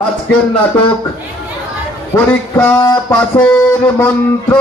আজকের নাটক পরীক্ষা পাসের মন্ত্র।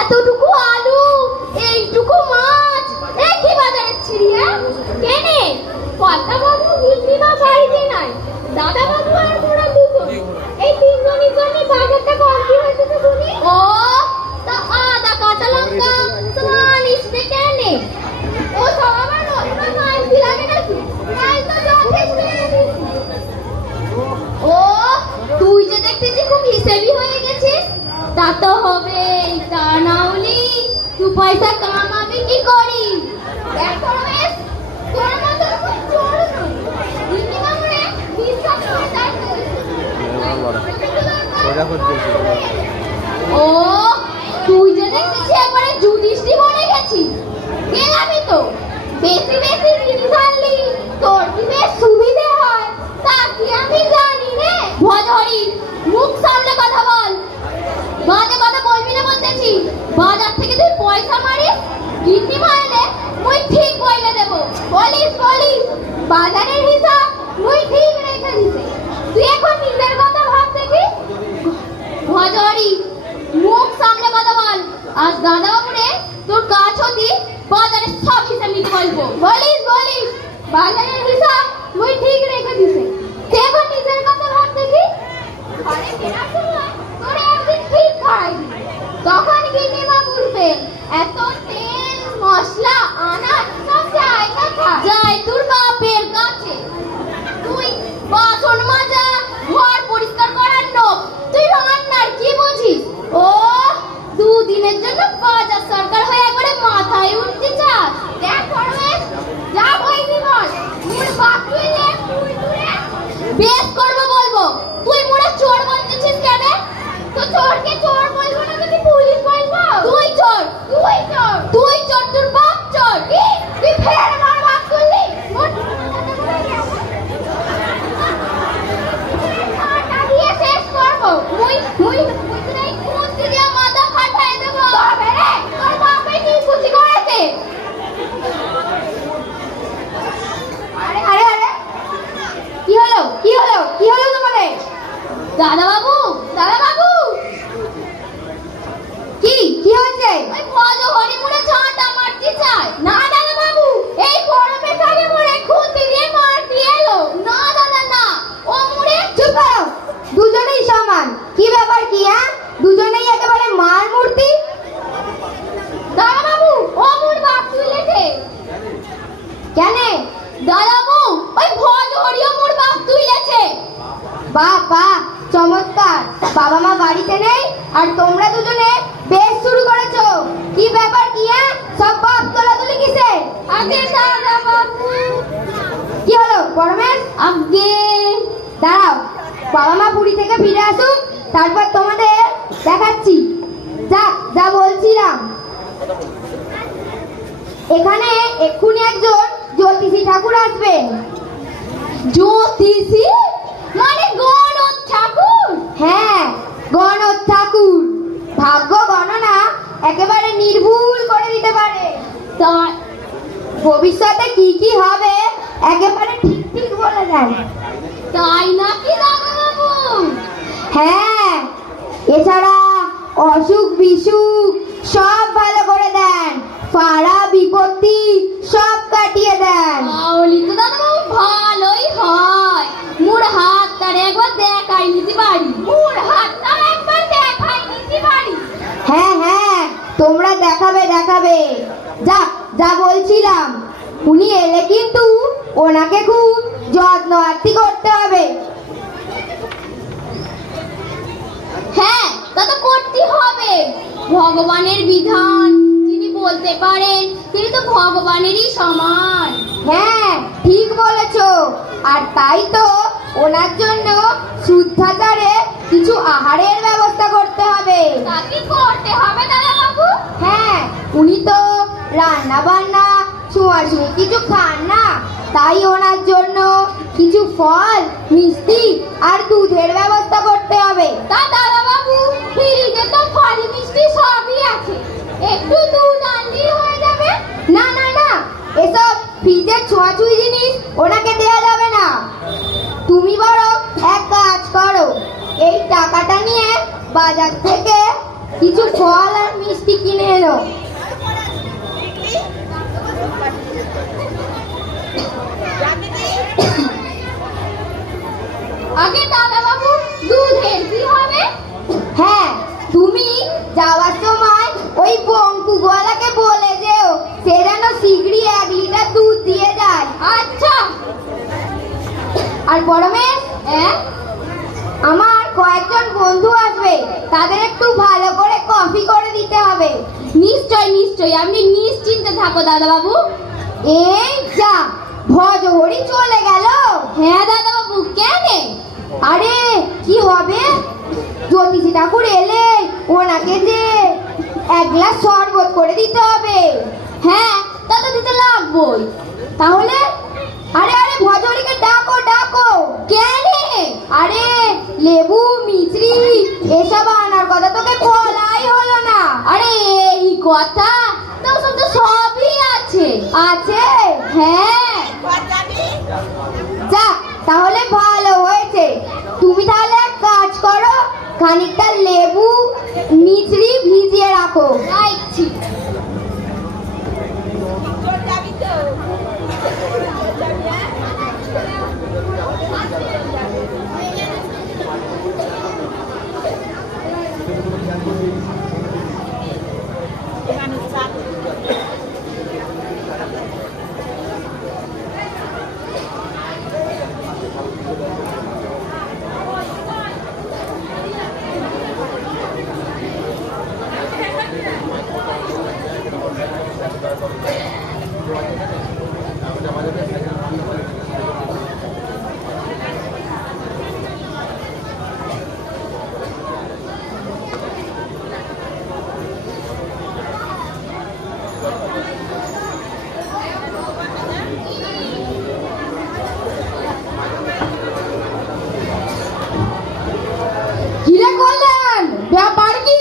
এতটুকু আলু, এইটুকু মাছ, একই বাজারে ছিড়িয়া কেনে? কর্তা বাবু গিন্নিমা বাড়িতে নাই, দাদা বাবু আর মোরা দুজন, এই তিনজনের জন্য বাজারটা কম কি হইতেছে শুনি? ও তা আদা কাঁচা লঙ্কা তোমার ইসবে কেনে? ও সব আমার নতুন মাছ দিলাগে নাকি? তাই তো যথেষ্ট এনেছি। ও তুই যে দেখতেছি খুব হিসেবি হয়ে গেছিস। তা তো হবে, তা না হলে তুই পয়সা কামাবি কি করি? দেখ রমেশ, তোর মতো খুব চোর নয়, দিদি মামুরে বিশ্বাস করে যাচ্ছে। ও তুই যে দেখতেছি একবারে যুধিষ্ঠির বনে গেছিস। গেলামই তো, বেশি বেশি জিনিস আনলি তোর কি বেশ সুবিধে হয়, তা কি আমি জানি রে? ভজহরি, মুখ সামলে কথা বল। বাজে কথা বলবি না বলতেছি। বাজার থেকে তুই পয়সা মারিস, গিন্নি মারলে মুই ঠিক বইলে দেব। বলিস বলিস, বাজারের হিসাব মুই ঠিক রেখে দিছে। তুই এখন নিজের কথা ভাব দেখি। ভজহরি, মুখ সামলে কথা বল। আজ দাদা বাবুরে তোর কাজ হতি বাজারের সব হিসাব নিতে বলবো। বলিস বলিস, বাজারের হিসাব মুই ঠিক রেখে দিছে। তুই এখন নিজের কথা ভাব দেখি। ঘরে কেনার সময় তোরে একদিন ঠিক খাই, তখন গিন্নিমা বুঝবে এত তেল মশলা আনাজ সব যায় কোথায়? যায় তোর বাপের কাছে। তুই বাসন মাজা, ঘর পরিষ্কার করার লোক, তুই রান্নার কি বুঝিস? ও দুদিনের জন্য বাজার সরকার হয়ে একবারে মাথায় উঠতে চাস? দেখ পরমেশ, যা বলবি বল। মোর বাপ তুইলে তুই তুই বেশ করবো বলবো। তুই মোরা চোর বলতেছিস কেন? তো চোরকে চোর বলবো না, তুই পুলিশ বলবো? তুই চোর, তুই চোর, তুই চোর, তোর বাপ চোর। কি তুই ফের আমার বাপ করলি? মাথা দিয়ে শেষ করবো। মুই মুই মুই কুচি দিয়ে মাথা ফাটাই দেবো। তবে রে তোর বাপে কি কুচি করেছে? আরে আরে আরে, কি হলো কি হলো কি হলো তোমাদের? দাদা বাবু, দাদা বাবু, কি কি হয়েছে? ওই ভজহরি মুড়ে ঝাঁটা মারতে চায়। না দাদা বাবু, এই গরমে কাকে মুড়ে খুঁতি দিয়ে মারতে এলো। না দাদা না, ও মুড়ে। চুপ করো, দুজনেই সমান। কি ব্যাপার কি? হ্যাঁ, দুজনেই একেবারে মার মূর্তি। দাদা বাবু, ও মুড় বাপ তুইলেছে কেন? দাদা বাবু, ওই ভজহরিও মুড় বাপ তুইলেছে। বাহ বাহ, চমৎকার। বাবা মা বাড়িতে নেই আর তোমরা দুজনে বেশ শুরু করেছো। কি ব্যাপার কি? সব বাপ তোলাতুলি কিসে? আগে দাদা বাবু। কি হলো পরমেশ? আগে দাঁড়াও, বাবা মা পুরী থেকে ফিরে আসুক, তারপর তোমাদের দেখাচ্ছি। যা বলছিলাম, এখানে এক্ষুনি একজন জ্যোতিষী ঠাকুর আসবে। জ্যোতিষী মানে গণক ঠাকুর? হ্যাঁ, গণক ঠাকুর ভাগ্য গণনা একেবারে নির্ভুল করে দিতে পারে। ভবিষ্যতে কি কি হবে একেবারে ঠিক ঠিক বলে দেয়। তাই নাকি দাদাবাবু? হ্যাঁ, এছাড়া অসুখ বিসুখ সব ভালো করে দেন, পাড়া বিপত্তি সব কাটিয়ে দেন। তাহলে তো দাদাবাবু ভালোই হয়। মোর হাতটার একবার দেখাই নিতে পারি। মোর হাতটা একবার দেখাই নিতে পারি। হ্যাঁ হ্যাঁ, তোমরা দেখাবে দেখাবে। যা যা বলছিলাম, উনি এলে কিন্তু ওনাকে খুব যত্ন আত্তি করতে হবে। হ্যাঁ, তা তো করতে হবে। ভগবানের বিধান যিনি বলতে পারেন তিনি তো ভগবানেরই সমান। হ্যাঁ, ঠিক বলেছো। আর তাই তো ওনার জন্য শুদ্ধাচারে কিছু আহারের ব্যবস্থা করতে হবে। তা কি করতে হবে দাদা বাবু? হ্যাঁ, উনি তো রান্না বান্না ছোঁয়াছুঁই কিছু খান না, তাই ওনার জন্য কিছু ফল মিষ্টি আর দুধের ব্যবস্থা করতে হবে। তা দাদা বাবু, ফ্রিজে তো ফল মিষ্টি সবই আছে, একটু দুধ আনলেই হয়ে যাবে। না না না, এসব ফ্রিজের ছোঁয়াছুঁই জিনিস ওনাকে দেওয়া যাবে না। তুমি বরং এক কাজ করো, এই টাকাটা নিয়ে বাজার থেকে কিছু ফল আর মিষ্টি কিনে এনো। আগে দাদা বাবু, দুধের কি হবে? হ্যাঁ, তুমি যাওয়ার সময় ওই বঙ্কু গোয়ালাকে বলে যেও সে যেন শীঘ্রই 1 লিটার দুধ দিয়ে যায়। আচ্ছা। আর পরমেশ, আমার কয়েকজন বন্ধু আসবে, তাদের একটু ভালো করে কফি করে দিতে হবে। নিশ্চয় নিশ্চয়, আপনি নিশ্চিন্তে থাকো দাদা বাবু। এই যা, ভজহরি চলে গেল। হ্যাঁ দাদা বাবু, কেন? আরে কি হবে, জ্যোতিষী ঠাকুর এলে ওনাকে যে 1 গ্লাস শরবত করে দিতে হবে। হ্যাঁ, তা তো দিতে লাগবেই। তাহলে আরে আরে ভজহরিকে ডাকো ডাকো। কেন? আরে লেবু মিছরি এসব আনার কথা তোকে বলাই হলো না। আরে এই কথা তো, সব তো সবই আছে। আছে? হ্যাঁ। যা, তাহলে ভালো হয়েছে। তুমি তাহলে এক কাজ করো, খানিকটা লেবু মিছরি ভিজিয়ে রাখো। রাখছি। ব্যাপার কি?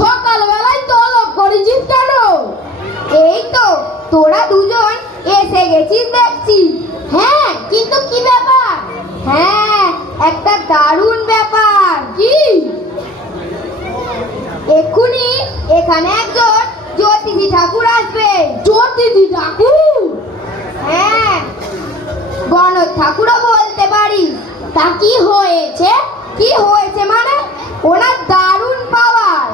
সকালবেলায় তলব করেছিস কেন? এই তো তোরা দুজন এসে গেছিস দেখছি। হ্যাঁ, কিন্তু কি ব্যাপার? হ্যাঁ, একটা দারুণ ব্যাপার। কি? এক্ষুনি এখানে একজন জ্যোতিষী ঠাকুর আসবে। জ্যোতিষী ঠাকুর? হ্যাঁ, গণেশ ঠাকুরও বলতে পারিস। তা কি হয়েছে? কি হয়েছে মানে? ওনার দারুণ পাওয়ার।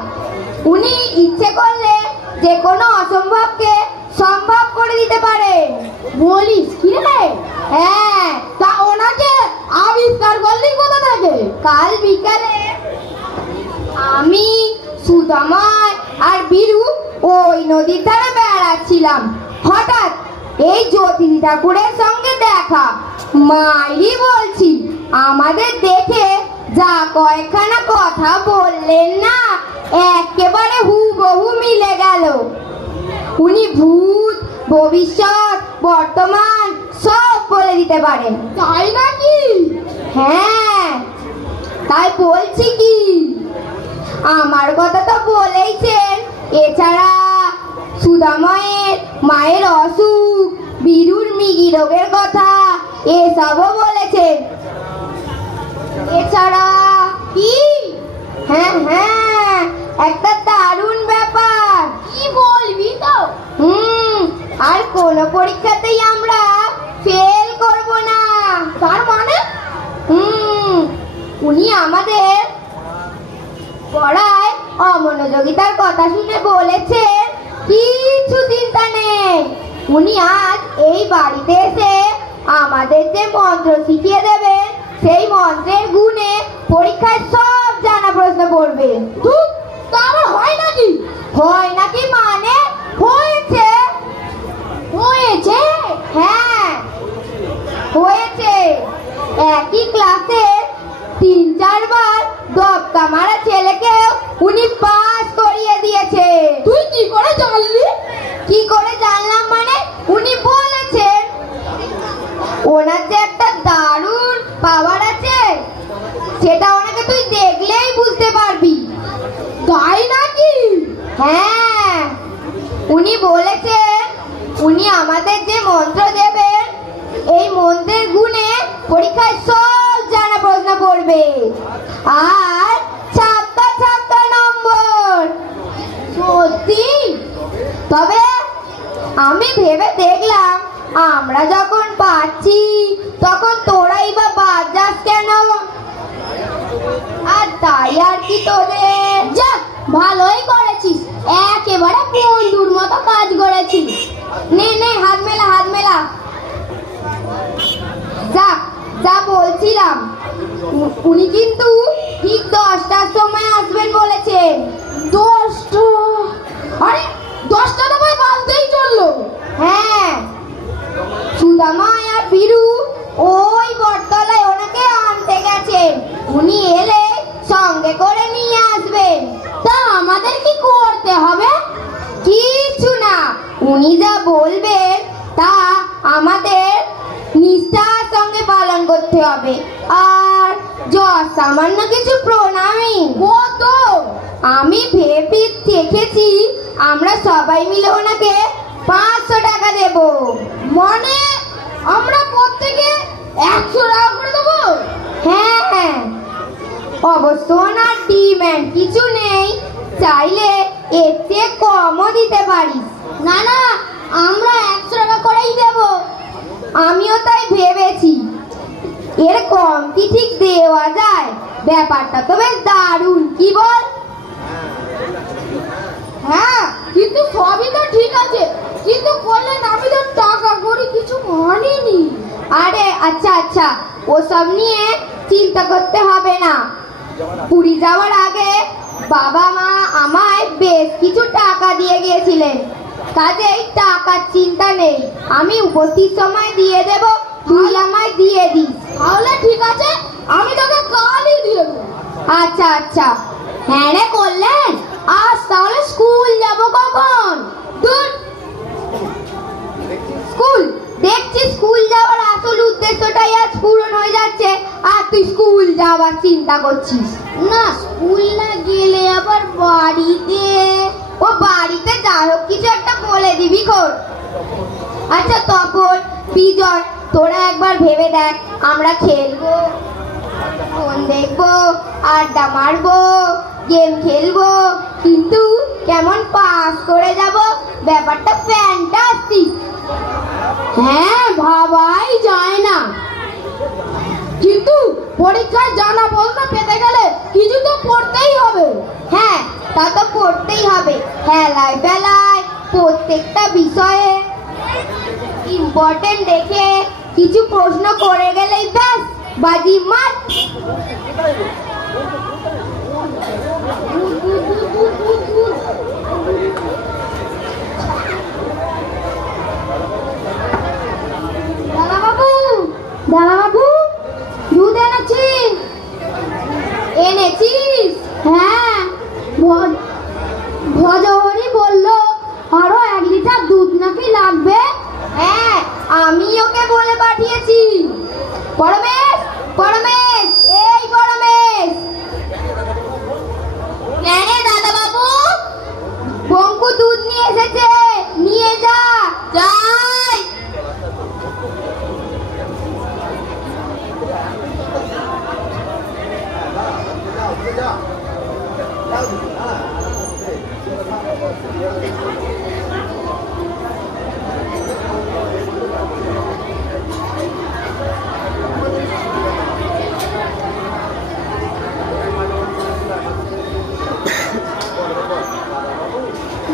উনি ইচ্ছে করলে যে কোনো অসম্ভবকে সম্ভব করে দিতে পারে। বলিস কি রে? হ্যাঁ, তা ওনাকে আবিষ্কার করলি কোথা থেকে? কাল বিকালে আমি সুদামায় আর বীরু ওই নদীর ধারে বেড়াচ্ছিলাম, হঠাৎ এই জ্যোতিষী ঠাকুরের সঙ্গে দেখা। মাইরি বলছি, আমাদের দেখে যা কয়েকখানা কথা বললেন না, একেবারে হুবহু মিলে গেল। উনি ভূত ভবিষ্যৎ বর্তমান সব বলে দিতে পারেন। তাই নাকি? হ্যাঁ, তাই বলছি কি, আমার কথা তো বলেইছেন, এছাড়া সুদাময়ের মায়ের অসুখ, বীরুর মৃগী রোগের কথা এসবও বলেছেন। এছাড়া কি আমাদের পড়ায় অমনোযোগিতার কথা শুনে বলেছেন কিছু চিন্তা নেই, উনি আজ এই বাড়িতে এসে আমাদের যে মন্ত্র শিখিয়ে দেবেন সেই মন্ত্রের গুণে পরীক্ষায় সব জানা প্রশ্ন করবে। তারা হয় নাকি? হয় নাকি মানে হয়েছে। হয়েছে? হ্যাঁ হয়েছে। একই ক্লাসে 3-4 বার দপ্তা মারা ছেলেকেও উনি পাস করিয়ে দিয়েছে। তুই কি করে জানলি? কি করে জানলাম মানে উনি বলেছেন ওনার যে একটা দারুণ পাওয়ার আছে, সেটা ওনাকে তুই দেখলেই বুঝতে পারবি। তাই নাকি? হ্যাঁ, উনি বলেছেন উনি আমাদের যে মন্ত্র দেবেন এই মন্ত্রের গুণে পরীক্ষায় সব জানা প্রশ্ন করবে আর ছাক্কা ছাক্কা নম্বর। সত্যি? তবে আমি ভেবে দেখলাম আমরা যখন পাচ্ছি তখন তোরাই বা বাদ যাস কেন? আর তাই আর কি তোদের। যাক, ভালোই করেছিস, একেবারে বন্ধুর মতো কাজ করেছিস। নে নে হাত মেলা, হাত মেলা। যাক, যা বলছিলাম, উনি কিন্তু ঠিক 10টার সময় আসবেন বলেছেন। 10টা? আরে 10টা তো ভাই বাজতেই চললো। হ্যাঁ, সুদামাই আর বীরু ওই বটতলায় ওনাকে আনতে গেছেন, উনি এলে সঙ্গে করে নিয়ে আসবেন। তা আমাদের কি করতে হবে? কিছু না, উনি যা বলবেন তা আমাদের নিষ্ঠার সঙ্গে পালন করতে হবে। আর সামান্য কিছু প্রণামী কত আমি ভেবে দেখেছি, আমরা সবাই মিলে ওনাকে 500 টাকা দেব। মানে আমরা প্রত্যেকে 100 টাকা করে দেবো? হ্যাঁ হ্যাঁ, অবশ্য ওনার ডিম্যান্ড কিছু নেই, চাইলে এর চেয়ে কমও দিতে পারিস। না না, আমরা 100 টাকা করেই দেব। আমিও তাই ভেবেছি, এর কম কি ঠিক দেওয়া যায়? ব্যাপারটা তো বেশ দারুণ, কি বল? হ্যাঁ, কিন্তু সবই তো ঠিক আছে, কিন্তু করলে আমি তো টাকা করে কিছু মানিনি। আরে আচ্ছা আচ্ছা, ওসব নিয়ে চিন্তা করতে হবে না। পুরী যাওয়ার আগে বাবা মা আমায় বেশ কিছু টাকা দিয়ে গিয়েছিলেন, কাজেই টাকার চিন্তা নেই, আমি উপস্থিত সময় দিয়ে দেব, তুই আমায় দিয়ে দিস। তাহলে ঠিক আছে, আমি তোকে কালই দিয়ে দেব। আচ্ছা আচ্ছা। হ্যাঁ রে করলেন, আজ তাহলে স্কুল যাব কখন? দূর, স্কুল দেখছি স্কুল যাওয়ার আসল উদ্দেশ্যটাই আজ পূরণ হয়ে যাচ্ছে, আর তুই স্কুল যাওয়ার চিন্তা করছিস। না, স্কুল না গেলে আবার বাড়িতে, ও বাড়িতে যাই হোক কিছু একটা বলে দিবি খোর। আচ্ছা তপন, বিজয়, তোরা একবার ভেবে দেখ, আমরা খেলবো, ফোন দেখবো, আড্ডা মারবো, গেম খেলবো, কিন্তু কেমন পাস করে যাব, ব্যাপারটা ফ্যান্টাস্টিক। হ্যাঁ, ভাবাই যায় না, কিন্তু পরীক্ষায় জানা প্রশ্ন পেতে গেলে কিছু তো পড়তেই হবে। হ্যাঁ, তা তো পড়তেই হবে, হেলায় বেলায় প্রত্যেকটা বিষয়ে ইম্পর্টেন্ট দেখে কিছু প্রশ্ন করে গেলেই ব্যাস বাজি মাত। দাদা বাবু, দুধ এনেছি। এনেছিস? হ্যাঁ, ভজহরি বললো আরো 1 লিটার দুধ নাকি লাগবে। হ্যাঁ, আমি ওকে বলে পাঠিয়েছি। পরমেশ, পরমেশ, এই পরমেশ। কেন দাদা বাবু? বঙ্কু দুধ নিয়ে এসেছে, নিয়ে যা। যাই।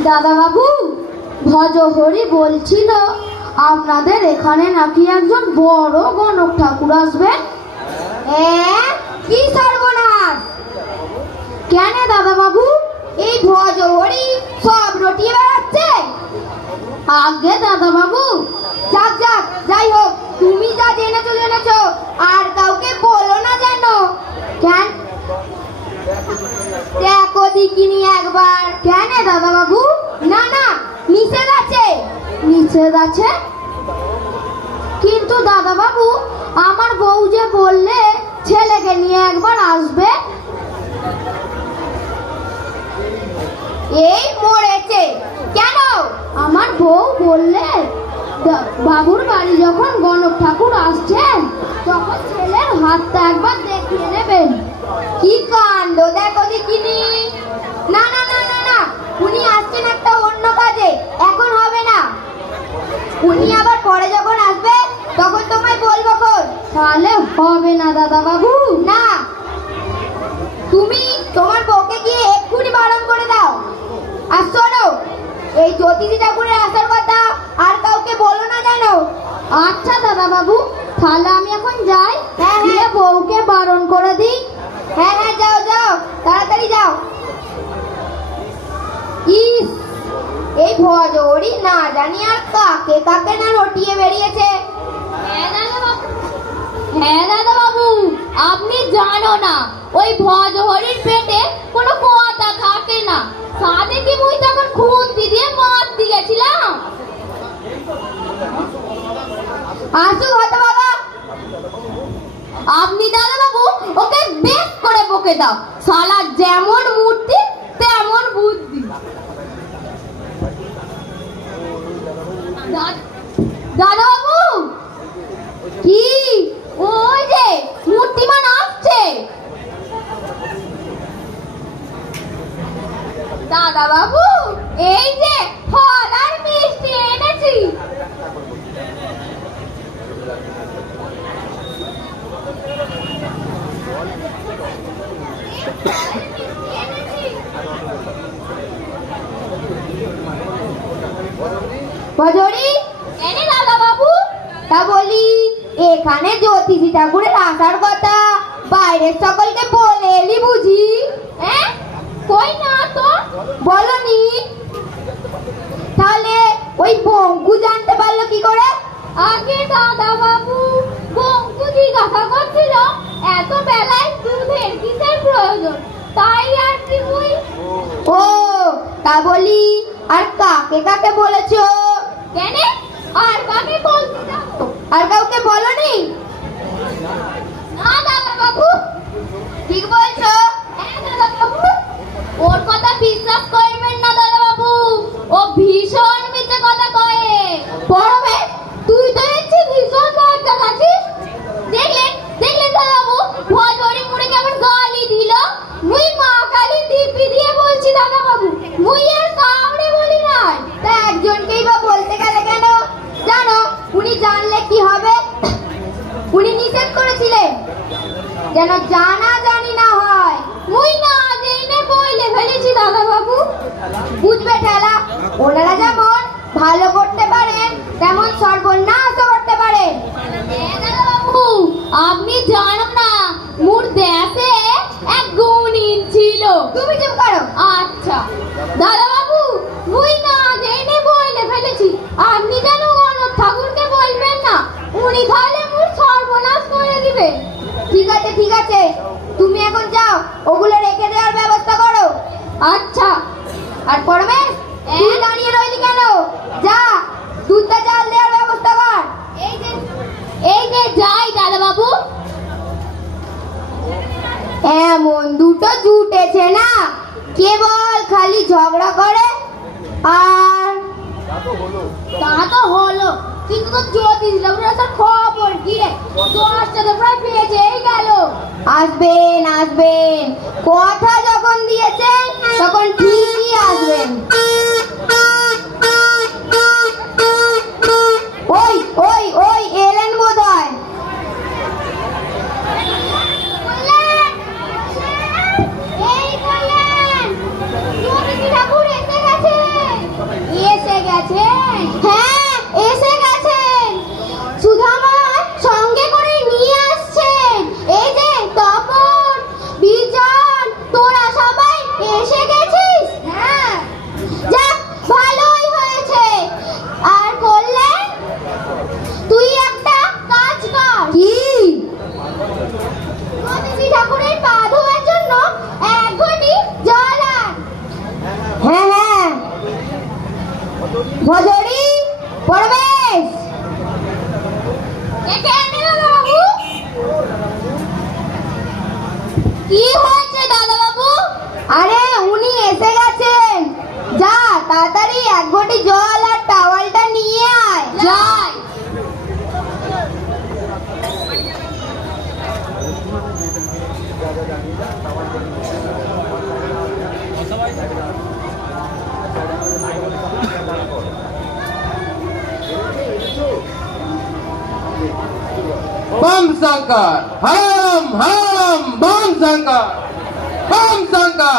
দাদা বাবু, ভজহরি বলছিল আপনাদের এখানে নাকি একজন বড় গণক ঠাকুর আসবেন। কি সর্বনাশ! কেন দাদা বাবু, এই ভজহরি সব রটিয়ে বেড়াচ্ছে? আগে দাদা বাবু, যাক যাক, যাই হোক, তুমি যা জেনেছো আর কাউকে বলো না যেন। কেন? দেখো দেখিনি একবার। কেন দাদা বাবু? না না, নিষেধ আছে। নিষেধ আছে? কিন্তু দাদা বাবু, আমার বউ যে বললে ছেলেকে নিয়ে একবার আসবে। এই মরেছে। কেন? আমার বউ বললে বাবুর বাড়ি যখন গণক ঠাকুর আসছেন তখন ছেলের হাতটা একবার দেখিয়ে নেবেন। কি কাণ্ড, দেখো দেখিনি। না না না না না, উনি আসছেন একটা অন্য কাজে, এখন হবে না। উনি আবার পরে যখন আসবে তখন তোমায় বলবো কোন। তাহলে হবে না দাদা বাবু। না, তুমি তোমার বউকে গিয়ে এক্ষুনি বারণ করে দাও। আর শোনো, এই জ্যোতিষী ঠাকুরের আসার কথা আর কাউকে বলো না জানো। আচ্ছা দাদা বাবু, তাহলে আমি এখন যাই। গিয়ে বউকে বারণ করে দিই। হ্যাঁ হ্যাঁ, যাও যাও, তাড়াতাড়ি যাও। ইস, এই ভজহরি না জানি আর কাকে কাকে না রটিয়ে বেরিয়েছে। হ্যাঁ দাদা বাবু, আপনি জানো না ওই ভজহরির পেটে কোনো কথা থাকে না। সাথে কি মুই তখন খুন্তি দিয়ে মার দিয়েছিলাম। আসু হতো বাবা। আপনি দাদা বাবু ওকে বেশ করে বকে দাও। শালা যেমন মূর্তি তেমন বুদ্ধি। দাদা বাবু, কি? ওই যে মূর্তিমান আসছে। দাদা বাবু, এই যে ফল আর মিষ্টি এনেছি। ভজহরি, এনে দাদা বাবু। তা বলি, এখানে জ্যোতিষী ঠাকুরের আসার কথা বাইরের সকলকে বলে এলি বুঝি? কই না তো, বলনি। তাহলে ওই বঙ্কু জানতে পারলো কি করে? আগে দাদা বাবু, বঙ্কু জিজ্ঞাসা করছিল এত বেলায় দুধের কিসের প্রয়োজন, তাই আর কি মুই। ও, তা বলি, আর কাকে কাকে বলেছো? কেন? আর কাকে বলতে যাবো? আর কাউকে বলনি? না দাদা বাবু, ঠিক বলছো। হ্যাঁ দাদা বাবু, ওর কথা বিশ্বাস করবেন না দাদা বাবু, ও ভীষণ মিথ্যে কথা কয়। পরমে, তুই তো দেখছি ভীষণ লজ্জা খাচ্ছিস। দেখলেন দেখলেন দাদা বাবু, ভজহরি মুড়ে কেমন গালি দিল। মুই মা কালী দিব্যি দিয়ে বলছি দাদা বাবু, মুই আর কাউরে বলি নাই। তা একজনকেই বা বলতে গেলে কেন? জানো উনি জানলে কি হবে? উনি নিষেধ করেছিলেন যেন জানা জানি না হয়। মুই না জেনে বইলে ফেলেছি দাদা বাবু। বুঝবে ঠেলা, ওনারা যেমন ভালো করতে পারেন তেমন সর্বনাশও করতে পারেন। দাদা বাবু, আপনি জানো না মোর দেশে এক গুণিন ছিল। তুমি চুপ করো। আচ্ছা দাদা বাবু, মুই না জেনে বইলে ফেলেছি। আপনি যেন গণক ঠাকুরকে বলবেন না, উনি তাহলে মোর সর্বনাশ করে দিবে। ঠিক আছে ঠিক আছে, তুমি এখন যাও, ওগুলো রেখে দেওয়ার ব্যবস্থা করো। আচ্ছা। আর পরমেশ, তুই দাঁড়িয়ে রইলি কেন? যা, দুধটা জাল দেওয়ার ব্যবস্থা কর। এই যে যাই দাদা বাবু। এমন দুটো জুটেছে না, কেবল খালি ঝগড়া করে। আর তা তো হলো, কিন্তু তো জ্যোতিষ ঠাকুরের খবর কি রে? 10টা তো প্রায় বেজেই গেল। আসবেন আসবেন, কথা যখন দিয়েছেন তখন ঠিকই আসবেন। ওই ওই ওই এলেন বোধহয়। এই বললেন জ্যোতিষ ঠাকুর এসে গেছে। बम शंकर हम बम शंकर हम बम शंकर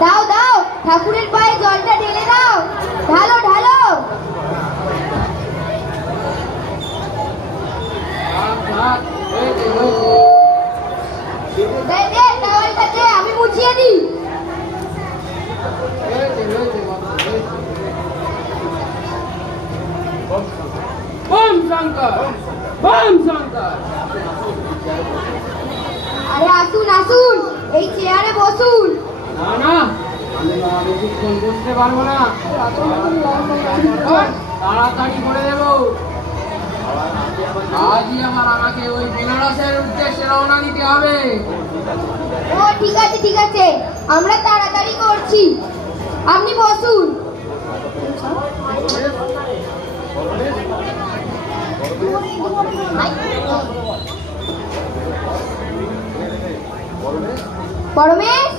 দাও দাও, ঠাকুরের পায়ে জলটা ঢেলে দাও। ঢালো ঢালো। দে দে, টাওয়ালটা দে, আমি মুছিয়ে দিই। बम शंकर আরে আসুন আসুন, এই চেয়ারে বসুন। না না আমি বেশিক্ষণ বসতে পারবো না, তাড়াতাড়ি করে দেবো। আজই আমাকে ওই বেনারসের উদ্দেশ্যে রওনা দিতে হবে। ও ঠিক আছে ঠিক আছে, আমরা তাড়াতাড়ি করছি, আপনি বসুন। পরমেশ,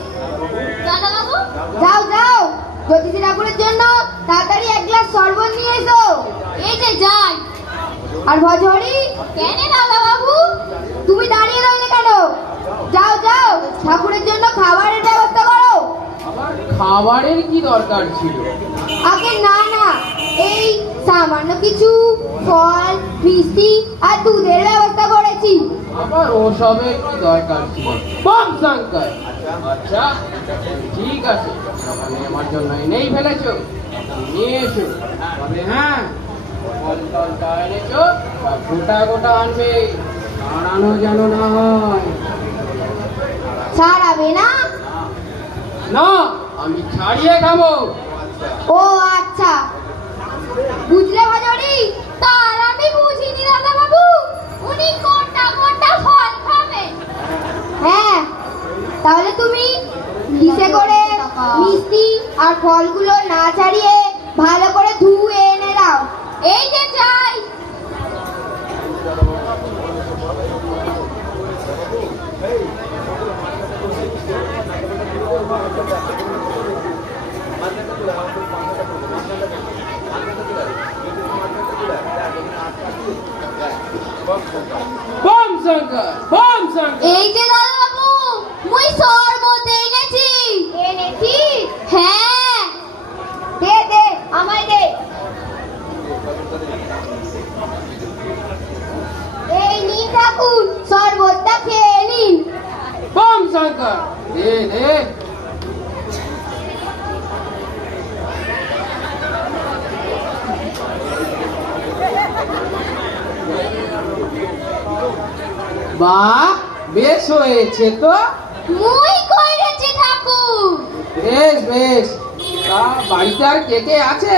যাও যাও, জ্যোতিষী ঠাকুরের জন্য তাড়াতাড়ি এক গ্লাস শরবত নিয়ে এসো। এই যে যাই। আর ভজহরি, কেন দাদা বাবু তুমি দাঁড়িয়ে রইলে কেন? যাও যাও, ঠাকুরের জন্য খাবারের ব্যবস্থা করো। আবার খাবারের কি দরকার ছিল? আগে না না, এই সামান্য কিছু ফল, মিষ্টি আর দুধের ব্যবস্থা করেছি। আবার ওসবের কি দরকার ছিল? বম শঙ্কর, আচ্ছা ঠিক আছে, তাহলে আমার জন্য এনেই ফেলেছো, নিয়ে এসো। তবে হ্যাঁ, ফল টলটা এনেছো, সব গোটা গোটা আনবে, হারানো যেন না হয়। ছাড়াবে না? না, আমি ছাড়িয়ে খাবো। ও আচ্ছা, বুঝলে ভজহরি? তার আমি বুঝিনি দাদা বাবু, উনি কোনটা কোনটা ফল খাবেন। হ্যাঁ, তাহলে তুমি লিসে করে মিষ্টি আর ফলগুলো না ছাড়িয়ে ভালো করে ধুয়ে এনে দাও। এই যে যাই। বম শঙ্কর, বম শঙ্কর। এই যে দাদা বাবু, মুই শরবত এনেছি। এনেছি? হ্যাঁ, দে দে, আমায় দে। এই নিন ঠাকুর, শরবতটা খেয়ে নিন। বম শঙ্কর, দে দে। বাহ, বেশ হয়েছে তো। মুই কইরেছি ঠাকুর। বেশ বেশ, তা বাড়িতে আর কে কে আছে?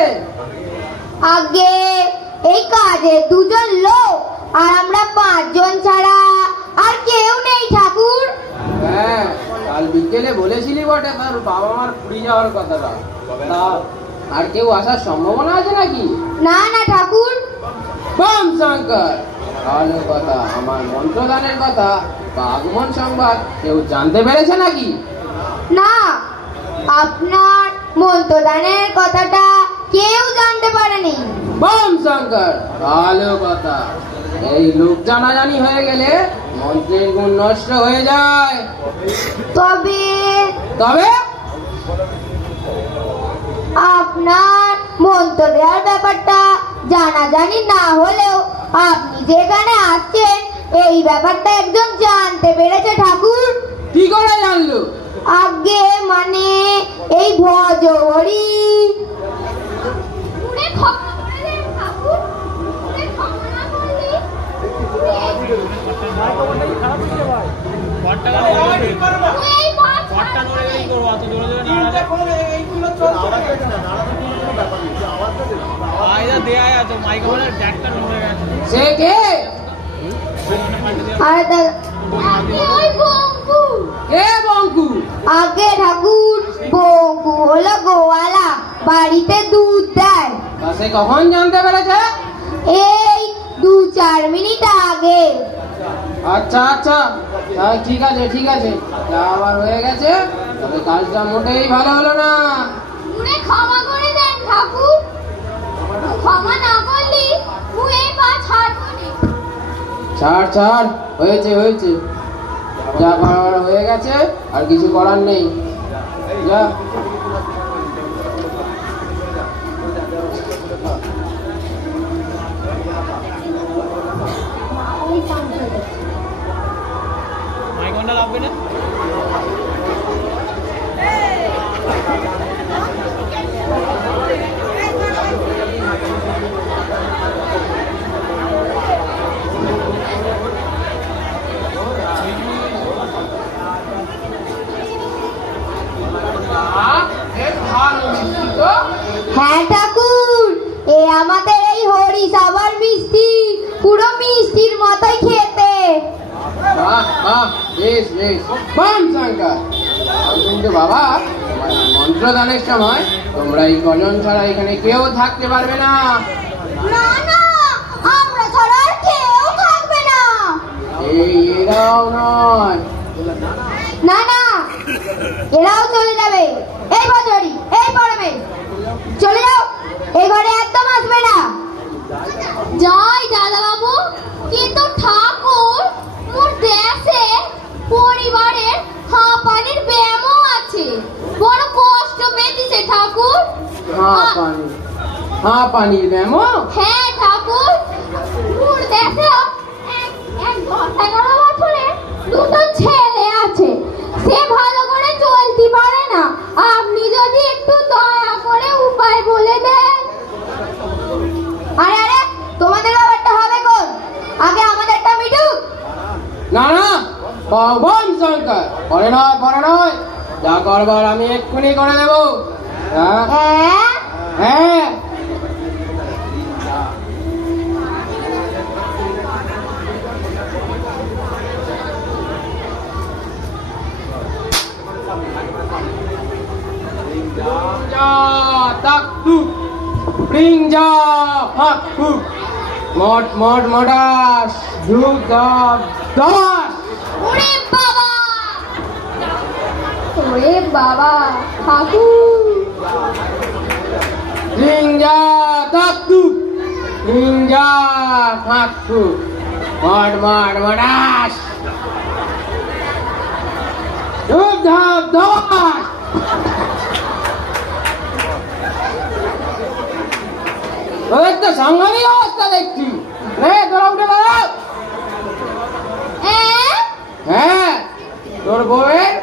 আগে এই কাজে দুজন লোক আর আমরা 5 জন ছাড়া আর কেউ নেই ঠাকুর। হ্যাঁ, কাল বিকেলে বলেছিলি বটে তার বাবা মার পুরী যাওয়ার কথাটা। তা আর কেউ আসার সম্ভাবনা আছে নাকি? না না ঠাকুর। বম শঙ্কর, ভালো কথা। আমার মন্ত্রদানের কথা বা আগমন সংবাদ কেউ জানতে পেরেছে নাকি? না, আপনার মন্ত্রদানের কথাটা কেউ জানতে পারেনি। বম শঙ্কর, ভালো কথা। এই লোক জানাজানি হয়ে গেলে মন্ত্রের গুণ নষ্ট হয়ে যায়। তবে তবে আপনার মন্ত্র দেওয়ার ব্যাপারটা জানাজানি না হলেও আপনি যেখানে আসছেন এই ব্যাপারটা একজন জানতে পেরেছে ঠাকুর। কি করে জানলো? আগে মানে এই ভজহরি। সে কে? আর ওই বঙ্কু। কে বঙ্কু? আগে ঠাকুর, বঙ্কু হলো গোয়ালা। বাড়িতে দুধ দেয়। তা সে কখন জানতে পেরেছে? এই 2-4 মিনিট আগে। আচ্ছা আচ্ছা, ঠিক আছে ঠিক আছে, যা আবার হয়ে গেছে, তবে কাজটা মোটেই ভালো হলো না। মুনে ক্ষমা করে দেন ঠাকুর, ক্ষমা না করলে মুই এই পা ছাড়বো না। ছাড় ছাড়, হয়েছে হয়েছে, যা করার হয়ে গেছে, আর কিছু করার নেই, যা। হ্যাঁ ঠাকুর, এ আমাদের এই হরিসভার মিষ্টি, পুরো মিষ্টির মতোই খেতে। বাহ বাহ, বেশ বেশ, বাম শঙ্কর। কিন্তু বাবা, তোমার মন্ত্রদানের সময় তোমরা এই কজন ছাড়া এখানে কেউ থাকতে পারবে না। না না, আমরা ছাড়া আর কেউ থাকবে না। এই এরাও নয়। না না, এরাও চলে যাবে। এই বাজারি, এই পরমে চলে যাও, এই ঘরে একদম আসবে না। জয় দাদা বাবু, কিন্তু ঠাকুর মোর দেশে পরিবারের হাঁপানির ব্যায়ামও আছে, বড় কষ্ট পেয়েছে ঠাকুর। পানির ব্যামো? হ্যাঁ ঠাকুর, মোর দেশে এক 10-11 বছরের দুটো ছেলে আছে, সে ভালো করে চলতে পারে না। আপনি যদি একটু দয়া করে উপায় বলে দেন। আরে আরে, তোমাদের ব্যাপারটা হবে কোন, আগে আমাদেরটা মিটুক। না না, বাম শঙ্কর, পরে নয় পরে নয়, যা করবার আমি এক্ষুনি করে দেবো। হ্যাঁ হ্যাঁ হ্যাঁ। মট মট মডাস ধূপ দাস দাস। ওরে বাবা, ওরে বাবা ঠাকুর। লিঙ্গা দাতু, লিঙ্গা ফাকু, মট মট মডাস ধূপ ধাপ দাস। ওদের তো সাংঘাতিক অবস্থা দেখছি রে, তোরা উঠে বেড়াও। হ্যাঁ, তোর বউয়ের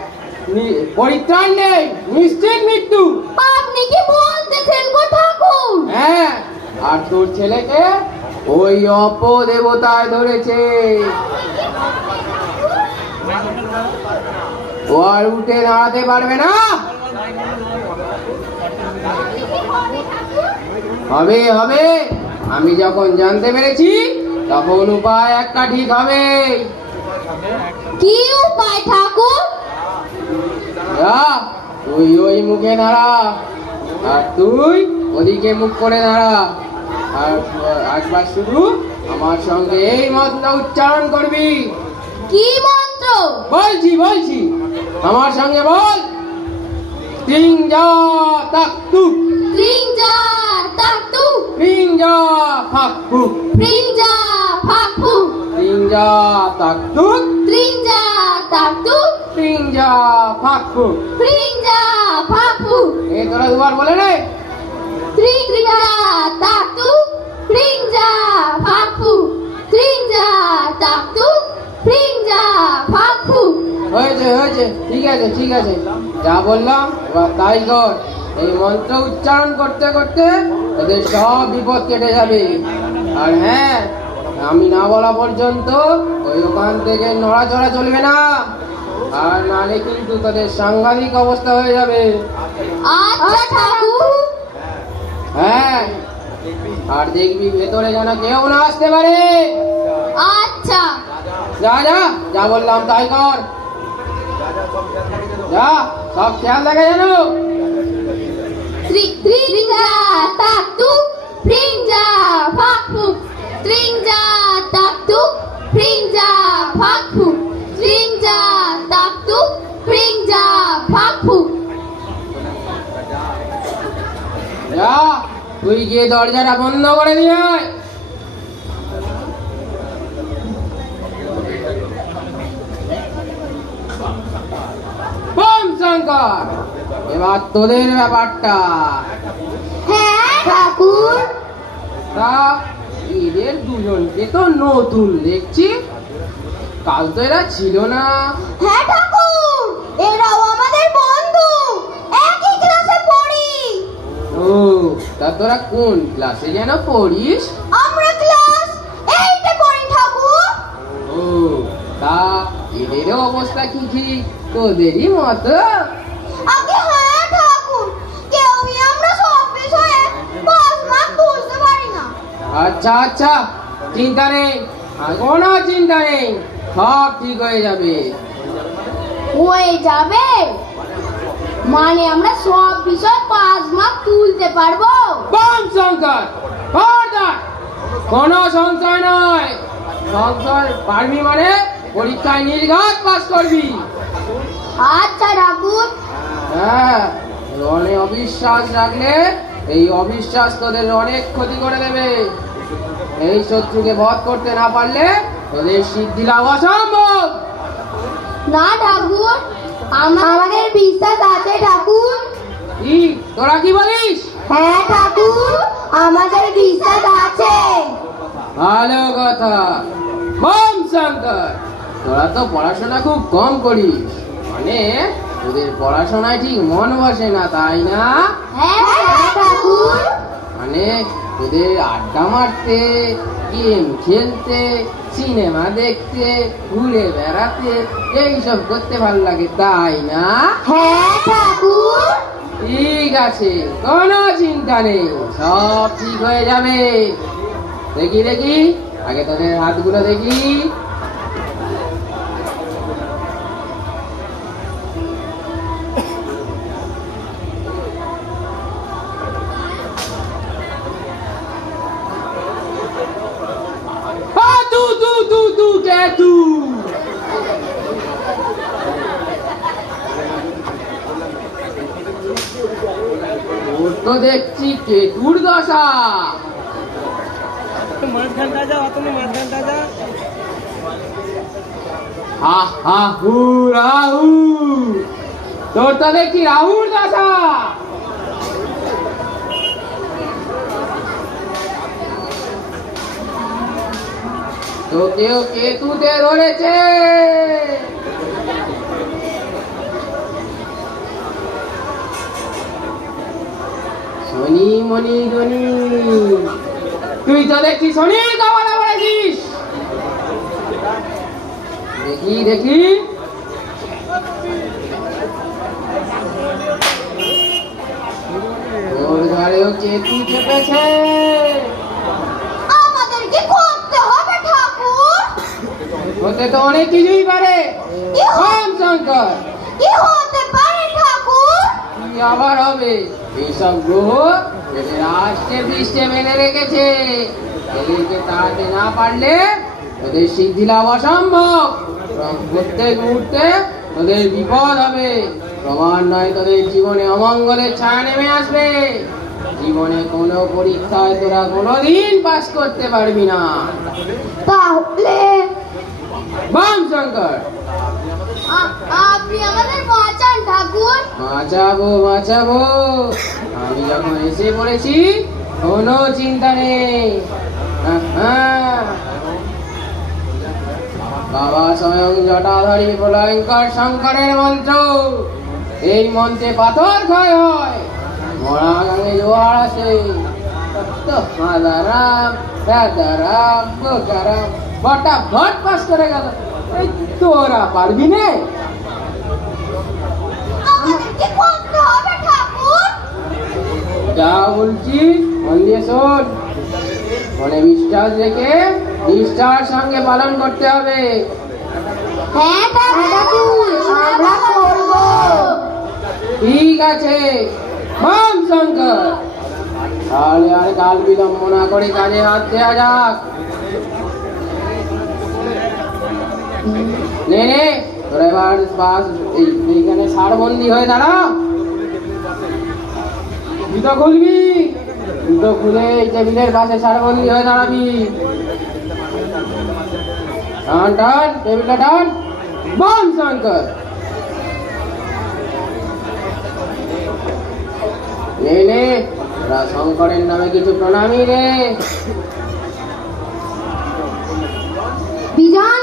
পরিত্রাণ নেই, নিশ্চিত মৃত্যু। আপনি কি বলতেছেন গো ঠাকুর? হ্যাঁ, আর তোর ছেলেকে ওই অপদেবতায় ধরেছে, ও আর উঠে দাঁড়াতে পারবে না। হবে হবে, আমি যখন জানতে পেরেছি তখন উপায় একটা ঠিক হবে। কি উপায় ঠাকুর? যা, তুই ওই মুখে দাঁড়া, আর তুই ওদিকে মুখ করে দাঁড়া, আর একবার শুধু আমার সঙ্গে এই মন্ত্র উচ্চারণ করবি। কি মন্ত্র? বলছি বলছি, আমার সঙ্গে বল। তিনজা তাকতু, রিংজা তাকতু, তিনজা ফাকু, রিংজা ফাকু, তিনজা তাকতু, রিংজা তাকতু, তিনজা ফাকু। রিংজা ফাকু, এ তোরা দুবার বলে রে। রিংজা তাকতু, রিংজা ফাকু, রিংজা তাকতু, রিংজা ফাকু। হয়েছে হয়েছে, ঠিক আছে ঠিক আছে, যা বললাম এবার তাই কর। এই মন্ত্র উচ্চারণ করতে করতে এদের সব বিপদ কেটে যাবে। আর হ্যাঁ, আমি না বলা পর্যন্ত ওই ওখান থেকে নড়াচড়া চলবে না, আর নালে কিন্তু তোদের সাংঘাতিক অবস্থা হয়ে যাবে। আচ্ছা ঠাকুর। হ্যাঁ, আর দেখবি ভেতরে যেন কেউ না আসতে পারে। আচ্ছা। যা যা, যা বললাম তাই কর, যা, সব খেয়াল রাখে যেন। Trinja taktuk, Prinja fakfuk. Trinja taktuk, Prinja fakfuk. Trinja taktuk, Prinja fakfuk. যা, তুই গিয়ে দরজাটা বন্ধ করে দিয়ে আয়। বম শঙ্কর, এবার তোদের ব্যাপারটা। হ্যাঁ ঠাকুর। তা এদের দুজনকে তো নতুন দেখছি, কাল তো এরা ছিল না। হ্যাঁ ঠাকুর, এরাও আমাদের বন্ধু, একই ক্লাসে পড়ি। ও, তা তোরা কোন ক্লাসে যেন পড়িস? আমরা ক্লাস 8 এ পড়ি ঠাকুর। ও, তা এদেরও অবস্থা কি ঠিক তোদেরই মতো? আগে হ্যাঁ ঠাকুর, কেউই আমরা সব বিষয়ে 5 মার্ক তুলতে পারি না। আচ্ছা আচ্ছা, চিন্তা নেই, আর কোনো চিন্তা নেই, সব ঠিক হয়ে যাবে। হয়ে যাবে মানে আমরা সব বিষয়ে 5 মার্ক তুলতে পারবো? বম শঙ্কর, খবরদার, কোনো সংশয় নয়। সংশয় পারবি মানে পরীক্ষায় নির্ঘাত পাস করবি। আচ্ছা ঠাকুর। হ্যাঁ, মনে অবিশ্বাস রাখলে এই অবিশ্বাস তোদের অনেক ক্ষতি করে দেবে। এই শত্রুকে বধ করতে না পারলে তোদের সিদ্ধি লাভ অসম্ভব। না ঠাকুর, আমাদের বিশ্বাস আছে ঠাকুর। কি তোরা কি বলিস? হ্যাঁ ঠাকুর, আমাদের বিশ্বাস আছে। ভালো কথা। বম শঙ্কর, তোরা তো পড়াশোনা খুব কম করিস, মানে তোদের পড়াশোনায় ঠিক মন বসে না, তাই না? হ্যাঁ ঠাকুর। মানে তোদের আড্ডা মারতে, গেম খেলতে, সিনেমা দেখতে, ঘুরে বেড়াতে, এইসব করতে ভালো লাগে, তাই না? হ্যাঁ ঠাকুর। ঠিক আছে, কোনো চিন্তা নেই, সব ঠিক হয়ে যাবে। দেখি দেখি, আগে তোদের হাতগুলো দেখি। ওর তো দেখছি কেতুর দশা। মাঝখানটা যাও, তুমি মাঝখানটা যাও। হা হা হু রাহু, তোর তো দেখছি রাহুর দশা। তোকেও কেতুতে ধরেছে। শনি মনি ধনি, তুই তো দেখছি শনির কপালে পড়েছিস। দেখি দেখি, তোর ঘরেও কেতু চেপেছে। আমাদেরকে করতে হবে ঠাকুর। হতে তো অনেক কিছুই পারে। বম শঙ্কর, কি হতে পারে ঠাকুর? কি আবার হবে? এইসব গ্রহ এদের আষ্টে পৃষ্ঠে মেনে রেখেছে, এদেরকে তাড়াতে না পারলে ওদের সিদ্ধি লাভ অসম্ভব। প্রত্যেক মুহূর্তে তোদের বিপদ হবে, প্রমাণ নয় তোদের জীবনে অমঙ্গলের ছায়া নেমে আসবে। জীবনে কোনো পরীক্ষায় তোরা কোনোদিন পাস করতে পারবি না। তাহলে বম শঙ্কর, আপনি আমাদের বাঁচান ঠাকুর। বাঁচাবো বাঁচাবো, আমি যখন এসে পড়েছি কোনো চিন্তা নেই। বাবা স্বয়ং জটাধারী প্রলয়ঙ্কর শঙ্করের মন্ত্র, এই মন্ত্রে পাথর ক্ষয় হয়, মরা গাঙে জোয়ার আসে। মাদারাম দাদারাম গোকারাম বটা ভট পাস করে গেল। এই তোরা পারবি না? আমাদেরকে করতে হবে ঠাকুর। যা বলছি মন দিয়ে শোন, মনে বিশ্বাস রেখে নিষ্ঠার সঙ্গে পালন করতে হবে। হ্যাঁ ঠাকুর, আমরা করব। ঠিক আছে, বম শঙ্কর। তাহলে আর কাল বিলম্ব না করে কাজে হাত দেওয়া যাক। নে নে তোরা এবার বাস এইখানে সারবন্দি হয়ে দাঁড়া। জুতো খুলবি, জুতো খুলে এই টেবিলের পাশে সারবন্দি হয়ে দাঁড়াবি। টান টান টেবিলটা টান। বম শঙ্কর। নে নে তোরা শঙ্করের নামে কিছু প্রণামী রে। বিজন,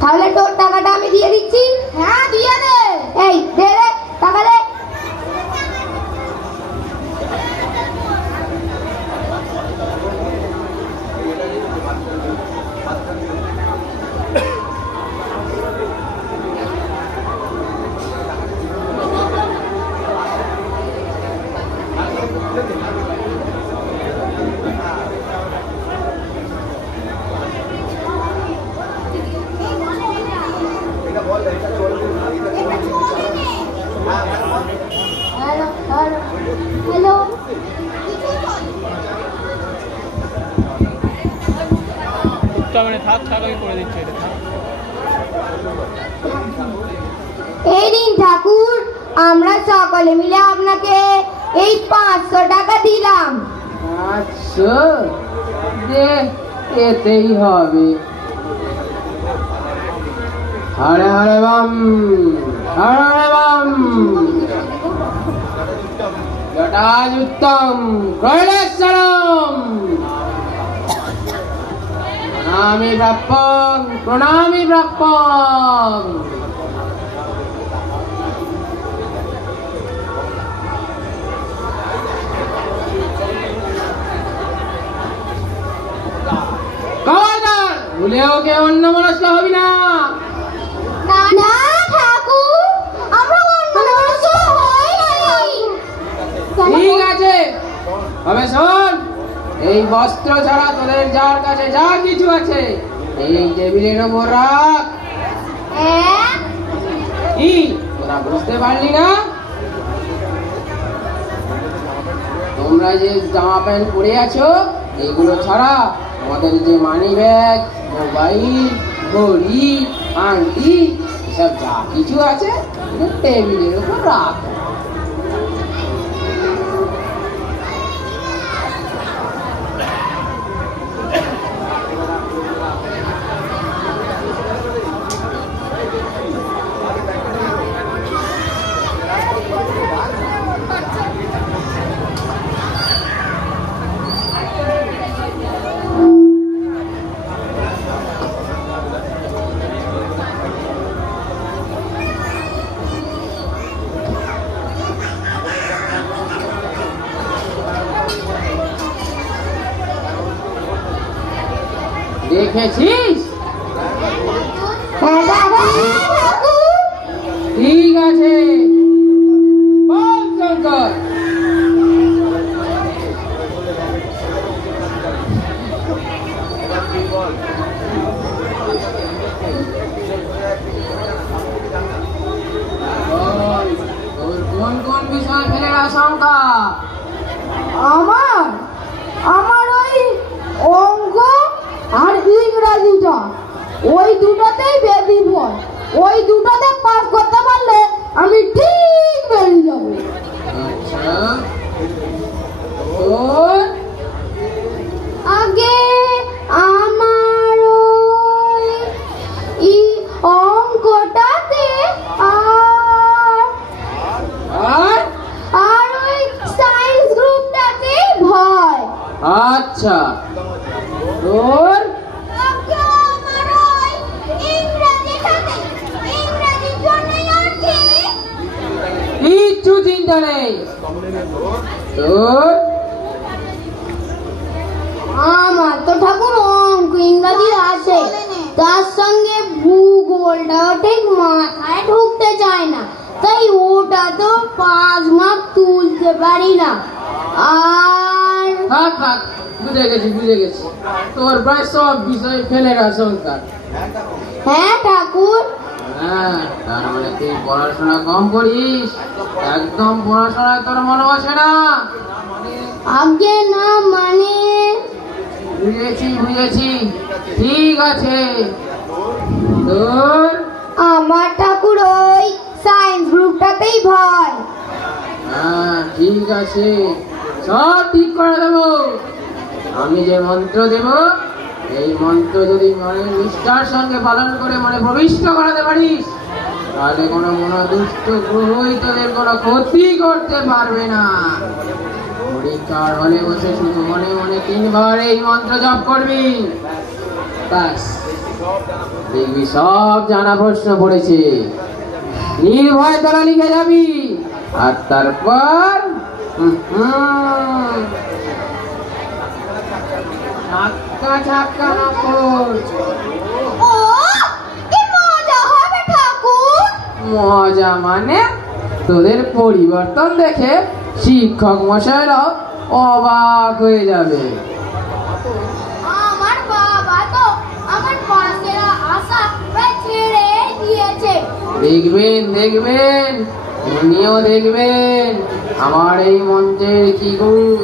তাহলে তোর টাকাটা আমি দিয়ে দিচ্ছি। হ্যাঁ দিয়ে দে। এই দে রে টাকা দে। Hello hello hello. মানে থাক থাক আমি করে দিচ্ছি এটা। এই দিন ঠাকুর, আমরা সকলে মিলে আপনাকে এই 500 টাকা দিলাম। আচ্ছা দে, এতেই হবে। Hare Hare bomb, Hare Hare bomb. জটাজুত্তম কৈলাসচরম। প্রণামী প্রাপ্যং, প্রণামী প্রাপ্যং। খবরদার ভুলেও কেউ অন্যমনস্ক হবি না। না না ঠাকুর, আমরা অন্যমনস্ক হই নাই। ঠিক আছে, তবে শোন, এই বস্ত্র ছাড়া তোদের যার কাছে যা কিছু আছে এই টেবিলের ওপর রাখ। হ্যাঁ? কি তোরা বুঝতে পারলি না? তোমরা যে জামা প্যান্ট পরে আছো এইগুলো ছাড়া আমাদের যে মানি ব্যাগ, মোবাইল, ঘড়ি, আংটি এসব যা কিছু আছে টেবিলের উপর রাখ। দেখেছিস? হ্যাঁ ঠাকুর। ঠিক আছে, বল শঙ্কর। বল, তোর কোন কোন বিষয় ফেলে আশঙ্কা? আমার আমার ওই অঙ্ক আর ইংরাজিটা, ওই দুটোতেই বেশি ভয়। ওই দুটোতে পাস করতে পারলে আমি ঠিক বেরিয়ে যাবো। আচ্ছা, তোর আগে আমার ওই অঙ্কটাতে আর আর ওই সায়েন্স গ্রুপটাতে ভয়। আচ্ছা, তোর কিচ্ছু চিন্তা নেই। তোর আমার তো ঠাকুর অঙ্ক ইংরাজি আছে, তার সঙ্গে ভূগোলটাও ঠিক মাথায় ঢুকতে চায় না, তাই ওটা তো 5 মার্ক তুলতে পারি না। আর থাক থাক, বুঝে গেছি। তোর প্রায় সব বিষয় ফেলে আশঙ্কা। হ্যাঁ ঠাকুর, হ্যাঁ, তার মানে তুই পড়াশোনা কম করিস, একদম পড়াশোনায় তোর মনে বসে না। আগে না মানে বুঝেছি বুঝেছি, ঠিক আছে। তোর আমার ঠাকুর ওই সায়েন্স গ্রুপটাতেই ভয়। হ্যাঁ ঠিক আছে, সব ঠিক করে দেবো। আমি যে মন্ত্র দেব, এই মন্ত্র যদি মনের নিষ্ঠার সঙ্গে পালন করে মনে প্রবিষ্ট করাতে পারিস, তাহলে কোনো মনোদুষ্ট গ্রহই তোদের কোনো ক্ষতি করতে পারবে না। পরীক্ষার হলে বসে শুধু মনে মনে 3 বার এই মন্ত্র জপ করবি, ব্যাস দেখবি সব জানা প্রশ্ন পড়েছে। নির্ভয় তোরা লিখে যাবি, আর তারপর ধাক্কা ধাক্কা নম্বর। ও কি মজা হবে ঠাকুর। মজা মানে তোদের পরিবর্তন দেখে শিক্ষক মশাইরাও অবাক হয়ে যাবে। আমার বাবা তো আমার পাশের আশা প্রায় ছেড়ে দিয়েছে। দেখবেন দেখবেন, উনিও দেখবেন আমার এই মন্ত্রের কি গুণ,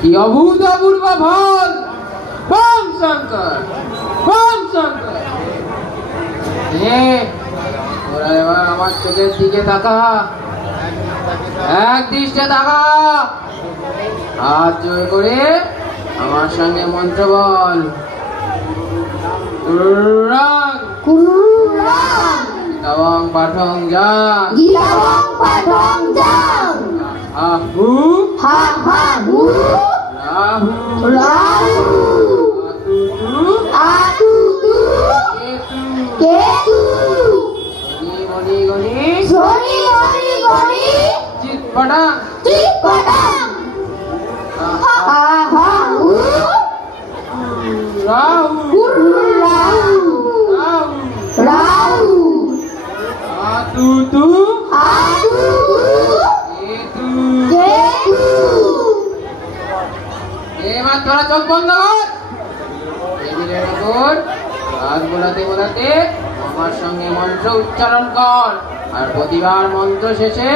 কি অভূতপূর্ব ফল। বম শঙ্কর, বম শঙ্কর। ওরা এবার আমার চোখের দিকে তাকা, এক দৃষ্টে তাকা, হাত জোর করে আমার সঙ্গে মন্ত্র বল। রং কুরুরাম এবং পাঠং যা গিলাম পাঠং যাও আহু হা হা হু রাহু রাহু আতুতু আতুতু কেতু কেতু মণি গণি শনি হরি গরি চিৎপটা চিপটাম হা হা হু রাহু কুরুরাম রাহু রাহু আতুতু আতুতু কেতু। কেতু এবার তোরা চোখ বন্ধ কর, টেবিলের উপর হাত বোলাতে বোলাতে আমার সঙ্গে মন্ত্র উচ্চারণ কর, আর প্রতিবার মন্ত্র শেষে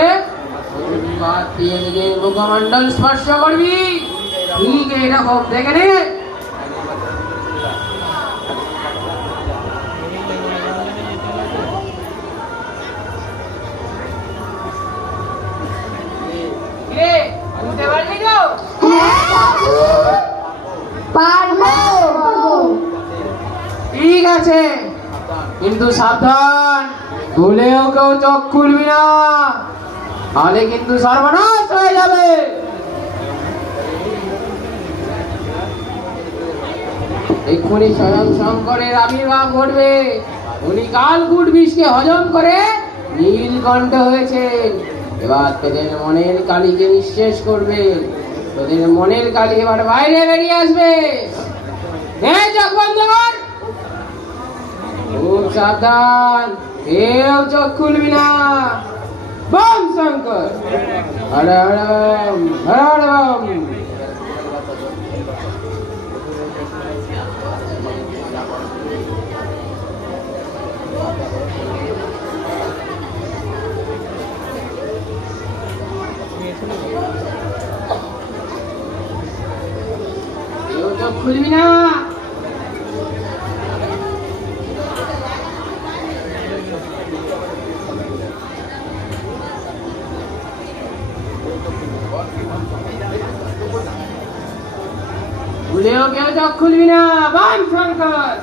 হাত দিয়ে নিজের মুখমণ্ডল স্পর্শ করবি। ঠিক এরকম দেখে নে। কিরে, বুঝতে পারলি তো? হ্যাঁ ঠাকুর পারবো। ঠিক আছে, কিন্তু সাবধান, ভুলেও কেউ চোখ খুলবি না, তাহলে কিন্তু সর্বনাশ হয়ে যাবে। এক্ষুনি স্বয়ং শঙ্করের আবির্ভাব ঘটবে। উনি কালকূট বিষকে হজম করে নীলকণ্ঠ হয়েছেন। এবার তোদের মনের কালীকে নিঃশেষ করবে। তোদের মনের কালী এবার বাইরে বেরিয়ে আসবে। চোখ বন্ধ কর, খুব সাবধান, কেউ চোখ খুলবি না। Bomb Shankar, Har Har bomb, Har Har bomb. কেউ চোখ খুলবি না। ভুলেও কেউ চোখ খুলবি না। বম শঙ্কর।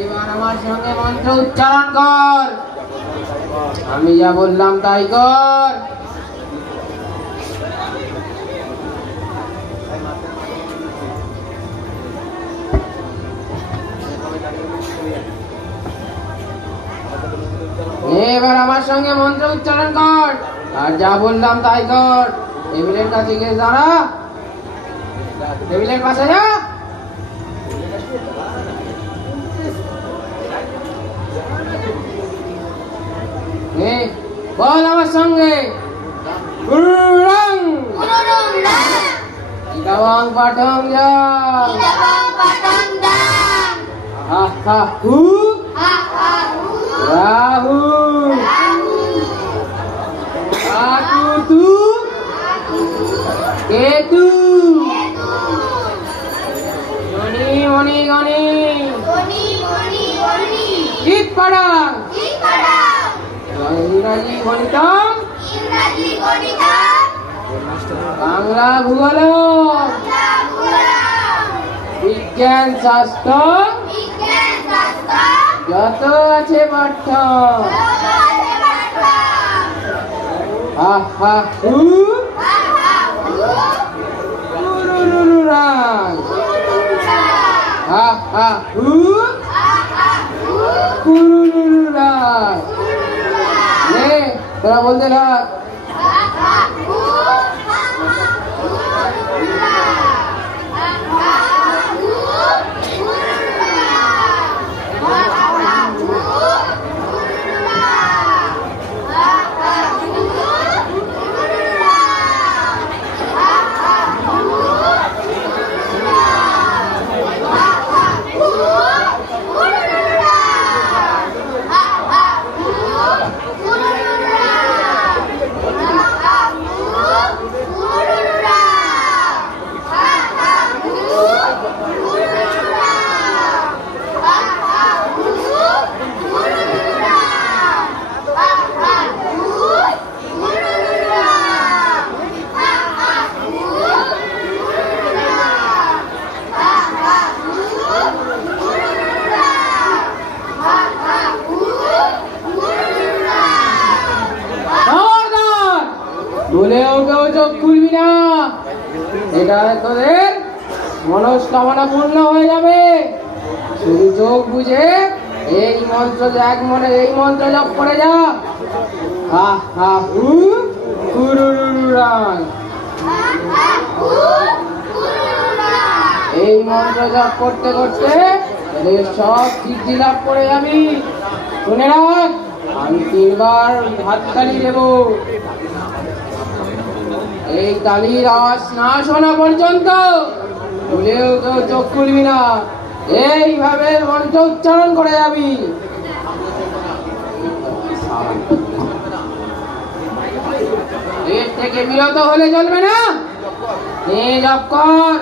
এবার আমার সঙ্গে মন্ত্র উচ্চারণ কর, আমি যা বললাম তাই কর। এবার আমার সঙ্গে মন্ত্র উচ্চারণ কর, আর যা বললাম তাই কর। টেবিলের কাছে গিয়ে দাঁড়া, টেবিলের পাশে যা। বল আমার সঙ্গে, রং ইটাবাং পাটং যা ইটাবাং পাটং দাং হা হা হু হা হা হু রাহু রাহু আকু তু কেতু গনি মনি গনি গনি গনি গনি জিত পাড়াং ইটাবাং ইংরাজি গণিতম ইংরাজি গণিতম বাংলা ভূগোল বাংলা ভূগোল বিজ্ঞান শাস্ত্র বিজ্ঞান শাস্ত্র যত আছে পাঠ্য জগতে পাঠ্য হা হা হু হা হা হু কুরুরুরাং কুরুরুরা হা হা হু হা হা হু কুরুরুরাং কুরুরুরা নে তোরা বলতে থাক হা হা হু হা হা কুরুরুরা হা হা হু কুরুরুরা হা হা হু কুরুরুরা হা হা হু কুরুরুরা হা হা হু কুরুরুরা হা হা হু কুরুরুরা হা হা হু কুরুরুরা খবরদার ভুলেও কেউ চোখ খুলবি না, এটা তোদের মনস্কামনা পূর্ণ হয়ে যাবে। শুধু চোখ বুঝে এই মন্ত্র এক মনে এই মন্ত্র জপ করে যা। হা হা হু কুরুরুরাং। এই মন্ত্র জপ করতে করতে তোদের সব সিদ্ধি লাভ করে যাবি। শুনে রাখ, আমি 3 বার হাততালি দেব। এই তালির আওয়াজ না শোনা পর্যন্ত ভুলেও কেউ চোখ খুলবি না, এইভাবে মন্ত্র উচ্চারণ করে যাবি। এর থেকে বিরত হলে চলবে না, জপ কর।